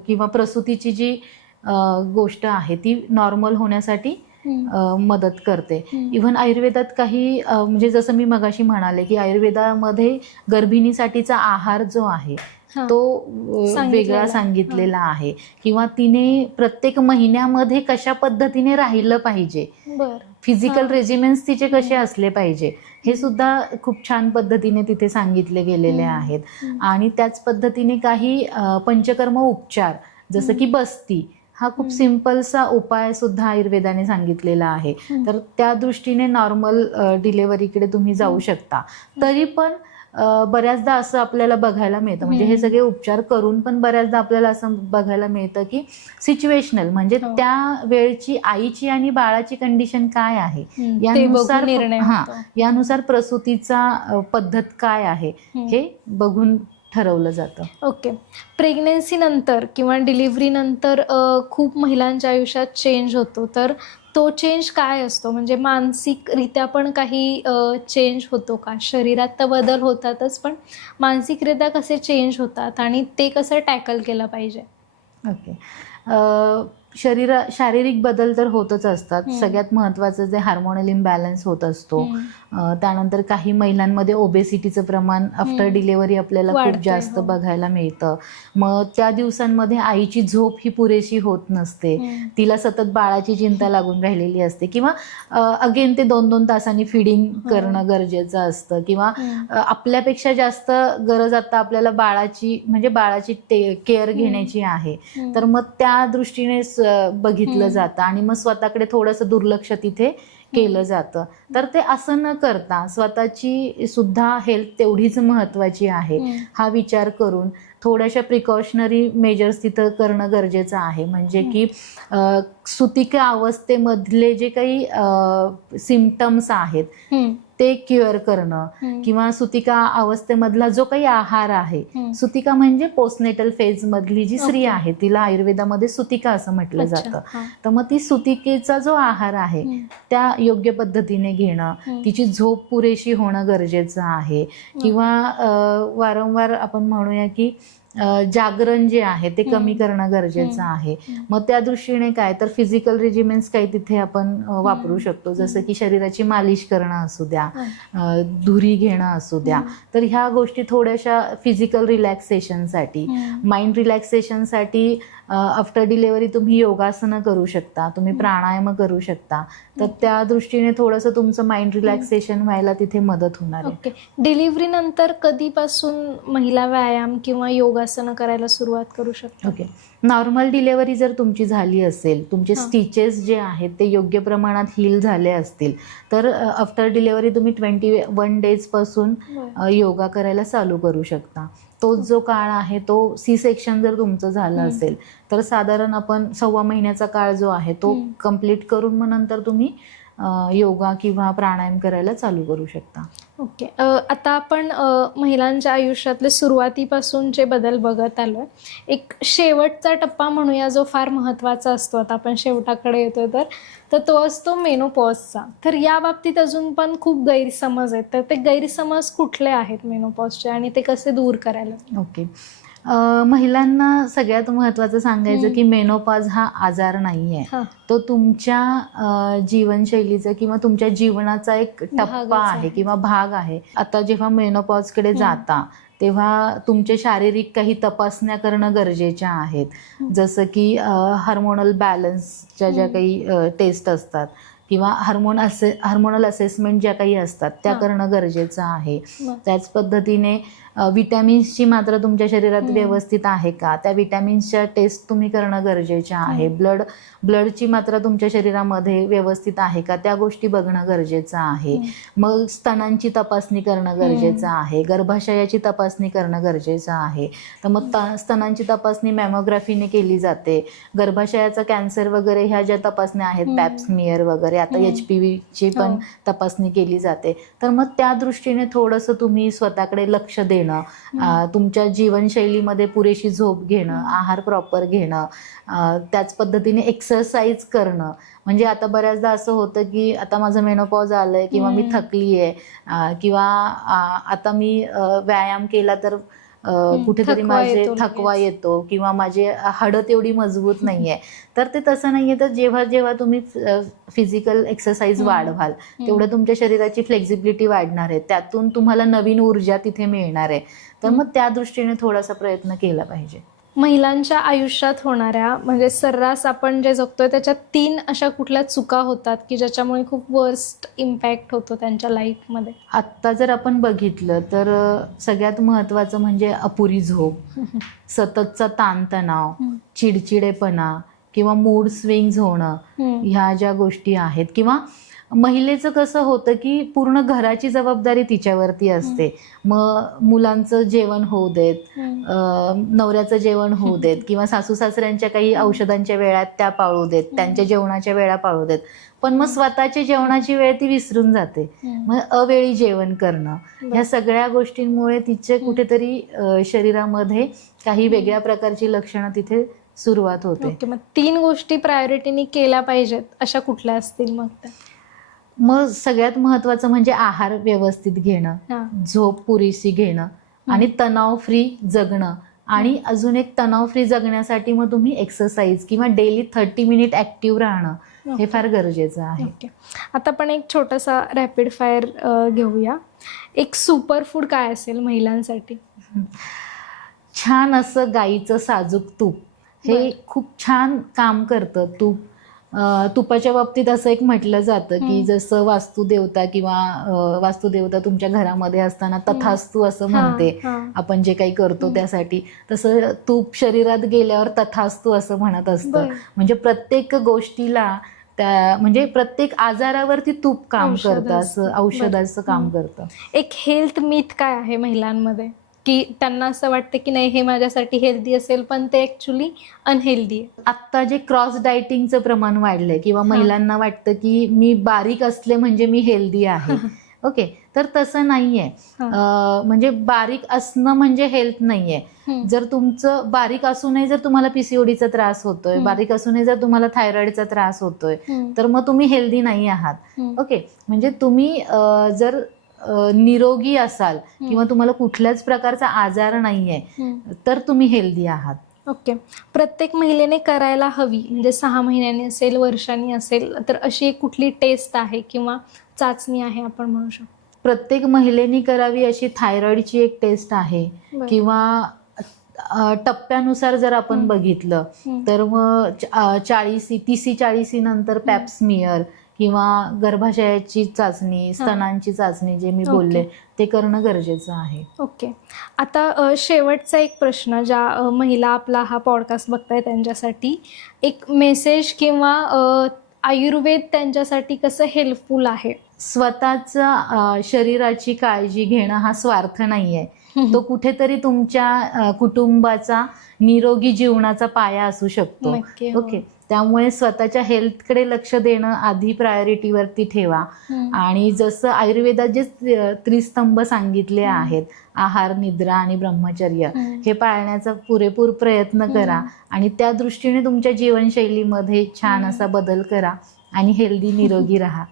किंवा प्रसूतीची जी गोष्ट आहे ती नॉर्मल होण्यासाठी मदत करते. इव्हन आयुर्वेदात काही म्हणजे जसं मी मगाशी म्हणाले की आयुर्वेदामध्ये गर्भिणीसाठीचा आहार जो आहे तो वेगळा सांगितलेला आहे किंवा तिने प्रत्येक महिन्यामध्ये कशा पद्धतीने राहिलं पाहिजे, फिजिकल रेजिमेंट्स तिचे कसे असले पाहिजे हे सुद्धा खूप छान पद्धतीने तिथे सांगितले गेलेले आहेत. आणि त्याच पद्धतीने काही पंचकर्म उपचार जसं की बस्ती हा खूप सिंपलसा उपाय सुद्धा आयुर्वेदाने सांगितलेला आहे. तर त्या दृष्टीने नॉर्मल डिलेव्हरीकडे तुम्ही जाऊ शकता. तरी पण बऱ्याचदा असं आपल्याला बघायला मिळतं, म्हणजे हे सगळे उपचार करून पण बऱ्याचदा आपल्याला असं बघायला मिळतं की सिच्युएशनल म्हणजे त्या वेळची आईची आणि बाळाची कंडिशन काय आहे यानुसार प्रसूतीचा पद्धत काय आहे हे बघून ठरवलं जातं. ओके. प्रेग्नन्सी नंतर किंवा डिलिव्हरी नंतर खूप महिलांच्या आयुष्यात चेंज होतो. तर तो चेंज काय असतो? म्हणजे मानसिकरित्या पण काही चेंज होतो का? शरीरात तर बदल होतातच पण मानसिकरित्या कसे चेंज होतात आणि ते कसं टॅकल केलं पाहिजे? ओके. शारीरिक बदल तर होतच असतात. सगळ्यात महत्त्वाचं जे हार्मोनल इम्बॅलन्स होत असतो. त्यानंतर काही महिलांमध्ये ओबेसिटीचं प्रमाण आफ्टर डिलेव्हरी आपल्याला खूप जास्त बघायला मिळतं. मग त्या दिवसांमध्ये आईची झोप ही पुरेशी होत नसते. तिला सतत बाळाची चिंता लागून राहिलेली असते, किंवा अगेन ते 2-2 तासांनी फिडिंग करणं गरजेचं असतं, किंवा आपल्यापेक्षा जास्त गरज आता आपल्याला बाळाची केअर घेण्याची आहे. तर मग त्या दृष्टीने बघितलं जातं आणि मग स्वतःकडे थोडंसं दुर्लक्ष तिथे केलं जातं. तर ते असं न करता स्वतःची सुद्धा हेल्थ तेवढीच महत्त्वाची आहे हा विचार करून थोड्याशा प्रिकॉशनरी मेजर्स तिथं करणं गरजेचं आहे. म्हणजे की सुतिका अवस्थेमधले जे काही सिम्पटम्स आहेत ते क्युअर करणं, किंवा सुतिका अवस्थेमधला जो काही आहार आहे, सुतिका म्हणजे पोस्टनेटल फेज मधली जी स्त्री आहे तिला आयुर्वेदामध्ये सुतिका असं म्हटलं जातं. तर मग ती सुतिकेचा जो आहार आहे त्या योग्य पद्धतीने घेणं, तिची झोप पुरेशी होणं गरजेचं आहे, किंवा वारंवार आपण म्हणूया की जागरण जे आहे ते कमी करणं गरजेचं आहे. मग त्या दृष्टीने काय तर फिजिकल रेजिमेंट्स काही तिथे आपण वापरू शकतो, जसं की शरीराची मालिश करणं असू द्या, धुरी घेणं असू द्या. तर ह्या गोष्टी थोड्याशा फिजिकल रिलॅक्सेशनसाठी, माइंड रिलॅक्सेशनसाठी आफ्टर डिलेव्हरी तुम्ही योगासनं करू शकता, तुम्ही प्राणायाम करू शकता. तर त्या दृष्टीने थोडंसं तुमचं माइंड रिलॅक्सेशन व्हायला तिथे मदत होणार आहे. ओके. डिलिव्हरी नंतर कधीपासून महिला व्यायाम किंवा योगासनं करायला सुरुवात करू शकतात? ओके. नॉर्मल डिलेव्हरी जर तुमची झाली असेल, तुमचे स्टिचेस जे आहेत ते योग्य प्रमाणात हील झाले असतील, तर आफ्टर डिलेव्हरी तुम्ही 21 डेजपासून योगा करायला चालू करू शकता. तोच जो काळ आहे तो सी सेक्शन जर तुमचं झालं असेल तर साधारण आपण 1.25 महिन्याचा काळ जो आहे तो कंप्लीट करून मग नंतर तुम्ही योगा किंवा प्राणायाम करायला चालू करू शकता. ओके. आता आपण महिलांच्या आयुष्यातले सुरुवातीपासूनचे बदल बघत आलोय. एक शेवटचा टप्पा म्हणूया जो फार महत्त्वाचा असतो, आता आपण शेवटाकडे येतोय तर तो असतो मेनोपॉजचा. तर या बाबतीत अजून पण खूप गैरसमज आहेत, तर ते गैरसमज कुठले आहेत मेनोपॉजचे आणि ते कसे दूर करायला? ओके. महिलांना सगळ्यात महत्त्वाचं सांगायचं की मेनोपॉज हा आजार नाही आहे, तो तुमच्या जीवनशैलीचा किंवा तुमच्या जीवनाचा एक टप्पा आहे किंवा भाग आहे. आता जेव्हा मेनोपॉजकडे जाता तेव्हा तुमचे शारीरिक काही तपासण्या करणं गरजेच्या आहेत, जसं की हार्मोनल बॅलन्सच्या ज्या काही टेस्ट असतात किंवा हार्मोनल असेसमेंट ज्या काही असतात त्या करणं गरजेचं आहे. त्याच पद्धतीने विटॅमिन्सची मात्रा तुमच्या शरीरात व्यवस्थित आहे का, त्या विटॅमिन्सच्या टेस्ट तुम्ही करणं गरजेच्या आहे. ब्लडची मात्रा तुमच्या शरीरामध्ये व्यवस्थित आहे का, त्या गोष्टी बघणं गरजेचं आहे. मग स्तनांची तपासणी करणं गरजेचं आहे, गर्भाशयाची तपासणी करणं गरजेचं आहे. तर मग स्तनांची तपासणी मॅमोग्राफीने केली जाते. गर्भाशयाचा कॅन्सर वगैरे ह्या ज्या तपासण्या आहेत, पॅप्समियर वगैरे, आता HPVची पण तपासणी केली जाते. तर मग त्या दृष्टीने थोडंसं तुम्ही स्वतःकडे लक्ष देणं, तुमच्या जीवनशैलीमध्ये पुरेशी झोप घेणं, आहार प्रॉपर घेणं, त्याच पद्धतीने एक्सरसाइज करणं. म्हणजे आता बऱ्याचदा असं होतं की आता माझं मेनोपॉज आलंय किंवा मी थकली आहे किंवा आता मी व्यायाम केला तर कुठेतरी माझे थकवा येतो किंवा माझे हाडं तेवढी मजबूत नाहीये. तर ते तसं नाहीये. तर जेव्हा जेव्हा तुम्ही फिजिकल एक्सरसाइज वाढवाल तेवढं तुमच्या शरीराची फ्लेक्झिबिलिटी वाढणार आहे, त्यातून तुम्हाला नवीन ऊर्जा तिथे मिळणार आहे. तर मग त्या दृष्टीने थोडासा प्रयत्न केला पाहिजे. महिलांच्या आयुष्यात होणाऱ्या म्हणजे सर्रास आपण जे जगतोय त्याच्यात 3 अशा कुठल्या चुका होतात की ज्याच्यामुळे खूप वर्स्ट इम्पॅक्ट होतो त्यांच्या लाईफमध्ये? आत्ता जर आपण बघितलं तर सगळ्यात महत्त्वाचं म्हणजे अपुरी झोप, सततचा ताणतणाव, चिडचिडेपणा किंवा मूड स्विंग्स होणं, ह्या ज्या गोष्टी आहेत. किंवा महिलेचं कसं होतं की पूर्ण घराची जबाबदारी तिच्यावरती असते. मग मुलांचं जेवण होऊ देत, नवऱ्याचं जेवण होऊ देत किंवा सासू सासऱ्यांच्या काही औषधांच्या वेळा त्या पाळू देत, त्यांच्या जेवणाच्या वेळा पाळू देत, पण मग स्वतःची जेवणाची वेळ ती विसरून जाते. मग अवेळी जेवण करणं, ह्या सगळ्या गोष्टींमुळे तिचे कुठेतरी शरीरामध्ये काही वेगळ्या प्रकारची लक्षणं तिथे सुरुवात होते. मग 3 गोष्टी प्रायोरिटीने केल्या पाहिजेत अशा कुठल्या असतील मग त्या? मग सगळ्यात महत्त्वाचं म्हणजे आहार व्यवस्थित घेणं, झोप पुरेशी घेणं आणि तणाव फ्री जगणं आणि अजून एक तणाव फ्री जगण्यासाठी मग तुम्ही एक्सरसाइज किंवा डेली 30 मिनिट ऍक्टिव्ह राहणं हे फार गरजेचं आहे. ओके. आता आपण एक छोटासा रॅपिड फायर घेऊया. एक सुपर फूड काय असेल महिलांसाठी? छान असं गाईचं साजूक तूप हे खूप छान काम करतं. तुपाच्या बाबतीत असं एक म्हटलं जातं की जसं वास्तुदेवता किंवा वास्तुदेवता तुमच्या घरामध्ये असताना तथास्तू असं म्हणते आपण जे काही करतो त्यासाठी, तसं तूप शरीरात गेल्यावर तथास्तू असं म्हणत असतं. म्हणजे प्रत्येक गोष्टीला म्हणजे प्रत्येक आजारावरती तूप काम करतं, असं औषधाचं काम करतं. एक हेल्थ मिथ काय आहे महिलांमध्ये की त्यांना असं वाटतं की नाही हे माझ्यासाठी हेल्दी असेल पण ते ऍक्च्युली अनहेल्दी आहे? आत्ता जे क्रॉस डायटिंगचं प्रमाण वाढलंय किंवा महिलांना वाटतं की मी बारीक असले म्हणजे मी हेल्दी आहे. ओके, तर तसं नाहीये. म्हणजे बारीक असणं म्हणजे हेल्थ नाहीये. जर तुमचं बारीक असूनही जर तुम्हाला पीसीओडीचा त्रास होतोय, बारीक असूनही जर तुम्हाला थायरॉइडचा त्रास होतोय, तर मग तुम्ही हेल्दी नाही आहात. ओके, म्हणजे तुम्ही जर निरोगी असाल किंवा तुम्हाला कुठल्याच प्रकारचा आजार नाहीये तर तुम्ही हेल्दी आहात. ओके. प्रत्येक महिलेने करायला हवी म्हणजे 6 महिन्यांनी असेल, वर्षांनी असेल, तर अशी एक कुठली टेस्ट आहे किंवा चाचणी आहे आपण म्हणू शकतो? प्रत्येक महिलेनी करावी अशी थायरॉइडची एक टेस्ट आहे किंवा टप्प्यानुसार जर आपण बघितलं तर मग 30-40 नंतर पॅप्समियर किंवा गर्भाशयाची चाचणी, स्तनांची चाचणी जे मी बोलले ते करणं गरजेचं आहे. ओके. आता शेवटचा एक प्रश्न, ज्या महिला आपला हा पॉडकास्ट बघताय त्यांच्यासाठी एक मेसेज किंवा आयुर्वेद त्यांच्यासाठी कसं हेल्पफुल आहे? स्वतःच्या शरीराची काळजी घेणं हा स्वार्थ नाहीये, तो कुठेतरी तुमच्या कुटुंबाचा निरोगी जीवनाचा पाया असू शकतो. ओके, त्यामुळे स्वतःच्या हेल्थकडे लक्ष देणं आधी प्रायोरिटीवरती ठेवा. आणि जसं आयुर्वेदात जे त्रिस्तंभ सांगितले आहेत, आहार, निद्रा आणि ब्रह्मचर्य, हे पाळण्याचा पुरेपूर प्रयत्न करा आणि त्या दृष्टीने तुमच्या जीवनशैलीमध्ये छान असा बदल करा आणि हेल्दी निरोगी राहा.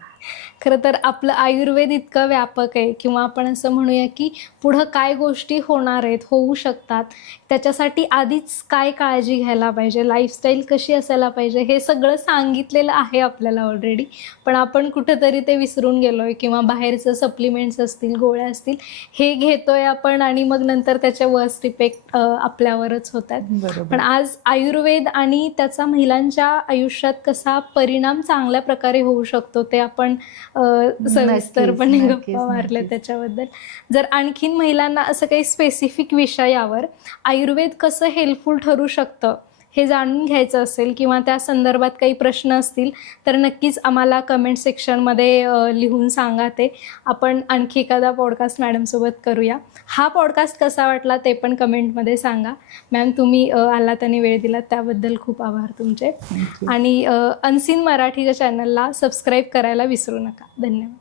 खरं तर आपलं आयुर्वेद इतकं व्यापक आहे किंवा आपण असं म्हणूया की पुढं काय गोष्टी होणार आहेत, होऊ शकतात, त्याच्यासाठी आधीच काय काळजी घ्यायला पाहिजे, लाईफस्टाईल कशी असायला पाहिजे, हे सगळं सांगितलेलं आहे आपल्याला ऑलरेडी. पण आपण कुठंतरी ते विसरून गेलो आहे किंवा बाहेरचं सप्लिमेंट्स असतील, गोळ्या असतील, हे घेतोय आपण आणि मग नंतर त्याचे वर्स्ट इफेक्ट आपल्यावरच होत आहेत. पण आज आयुर्वेद आणि त्याचा महिलांच्या आयुष्यात कसा परिणाम चांगल्या प्रकारे होऊ शकतो ते आपण सविस्तरपणे गप्पा मारल्या त्याच्याबद्दल. जर आणखीन महिलांना असं काही स्पेसिफिक विषयावर आयुर्वेद कसं हेल्पफुल ठरू शकतं हे जाणून घ्यायचं असेल किंवा त्या संदर्भात काही प्रश्न असतील तर नक्कीच आम्हाला कमेंट सेक्शनमध्ये लिहून सांगा. ते आपण आणखी एखादा पॉडकास्ट मॅडमसोबत करूया. हा पॉडकास्ट कसा वाटला ते पण कमेंटमध्ये सांगा. मॅम, तुम्ही आलात आणि वेळ दिलात त्याबद्दल खूप आभार तुमचे. आणि अनसीन मराठीच्या चॅनलला सबस्क्राईब करायला विसरू नका. धन्यवाद.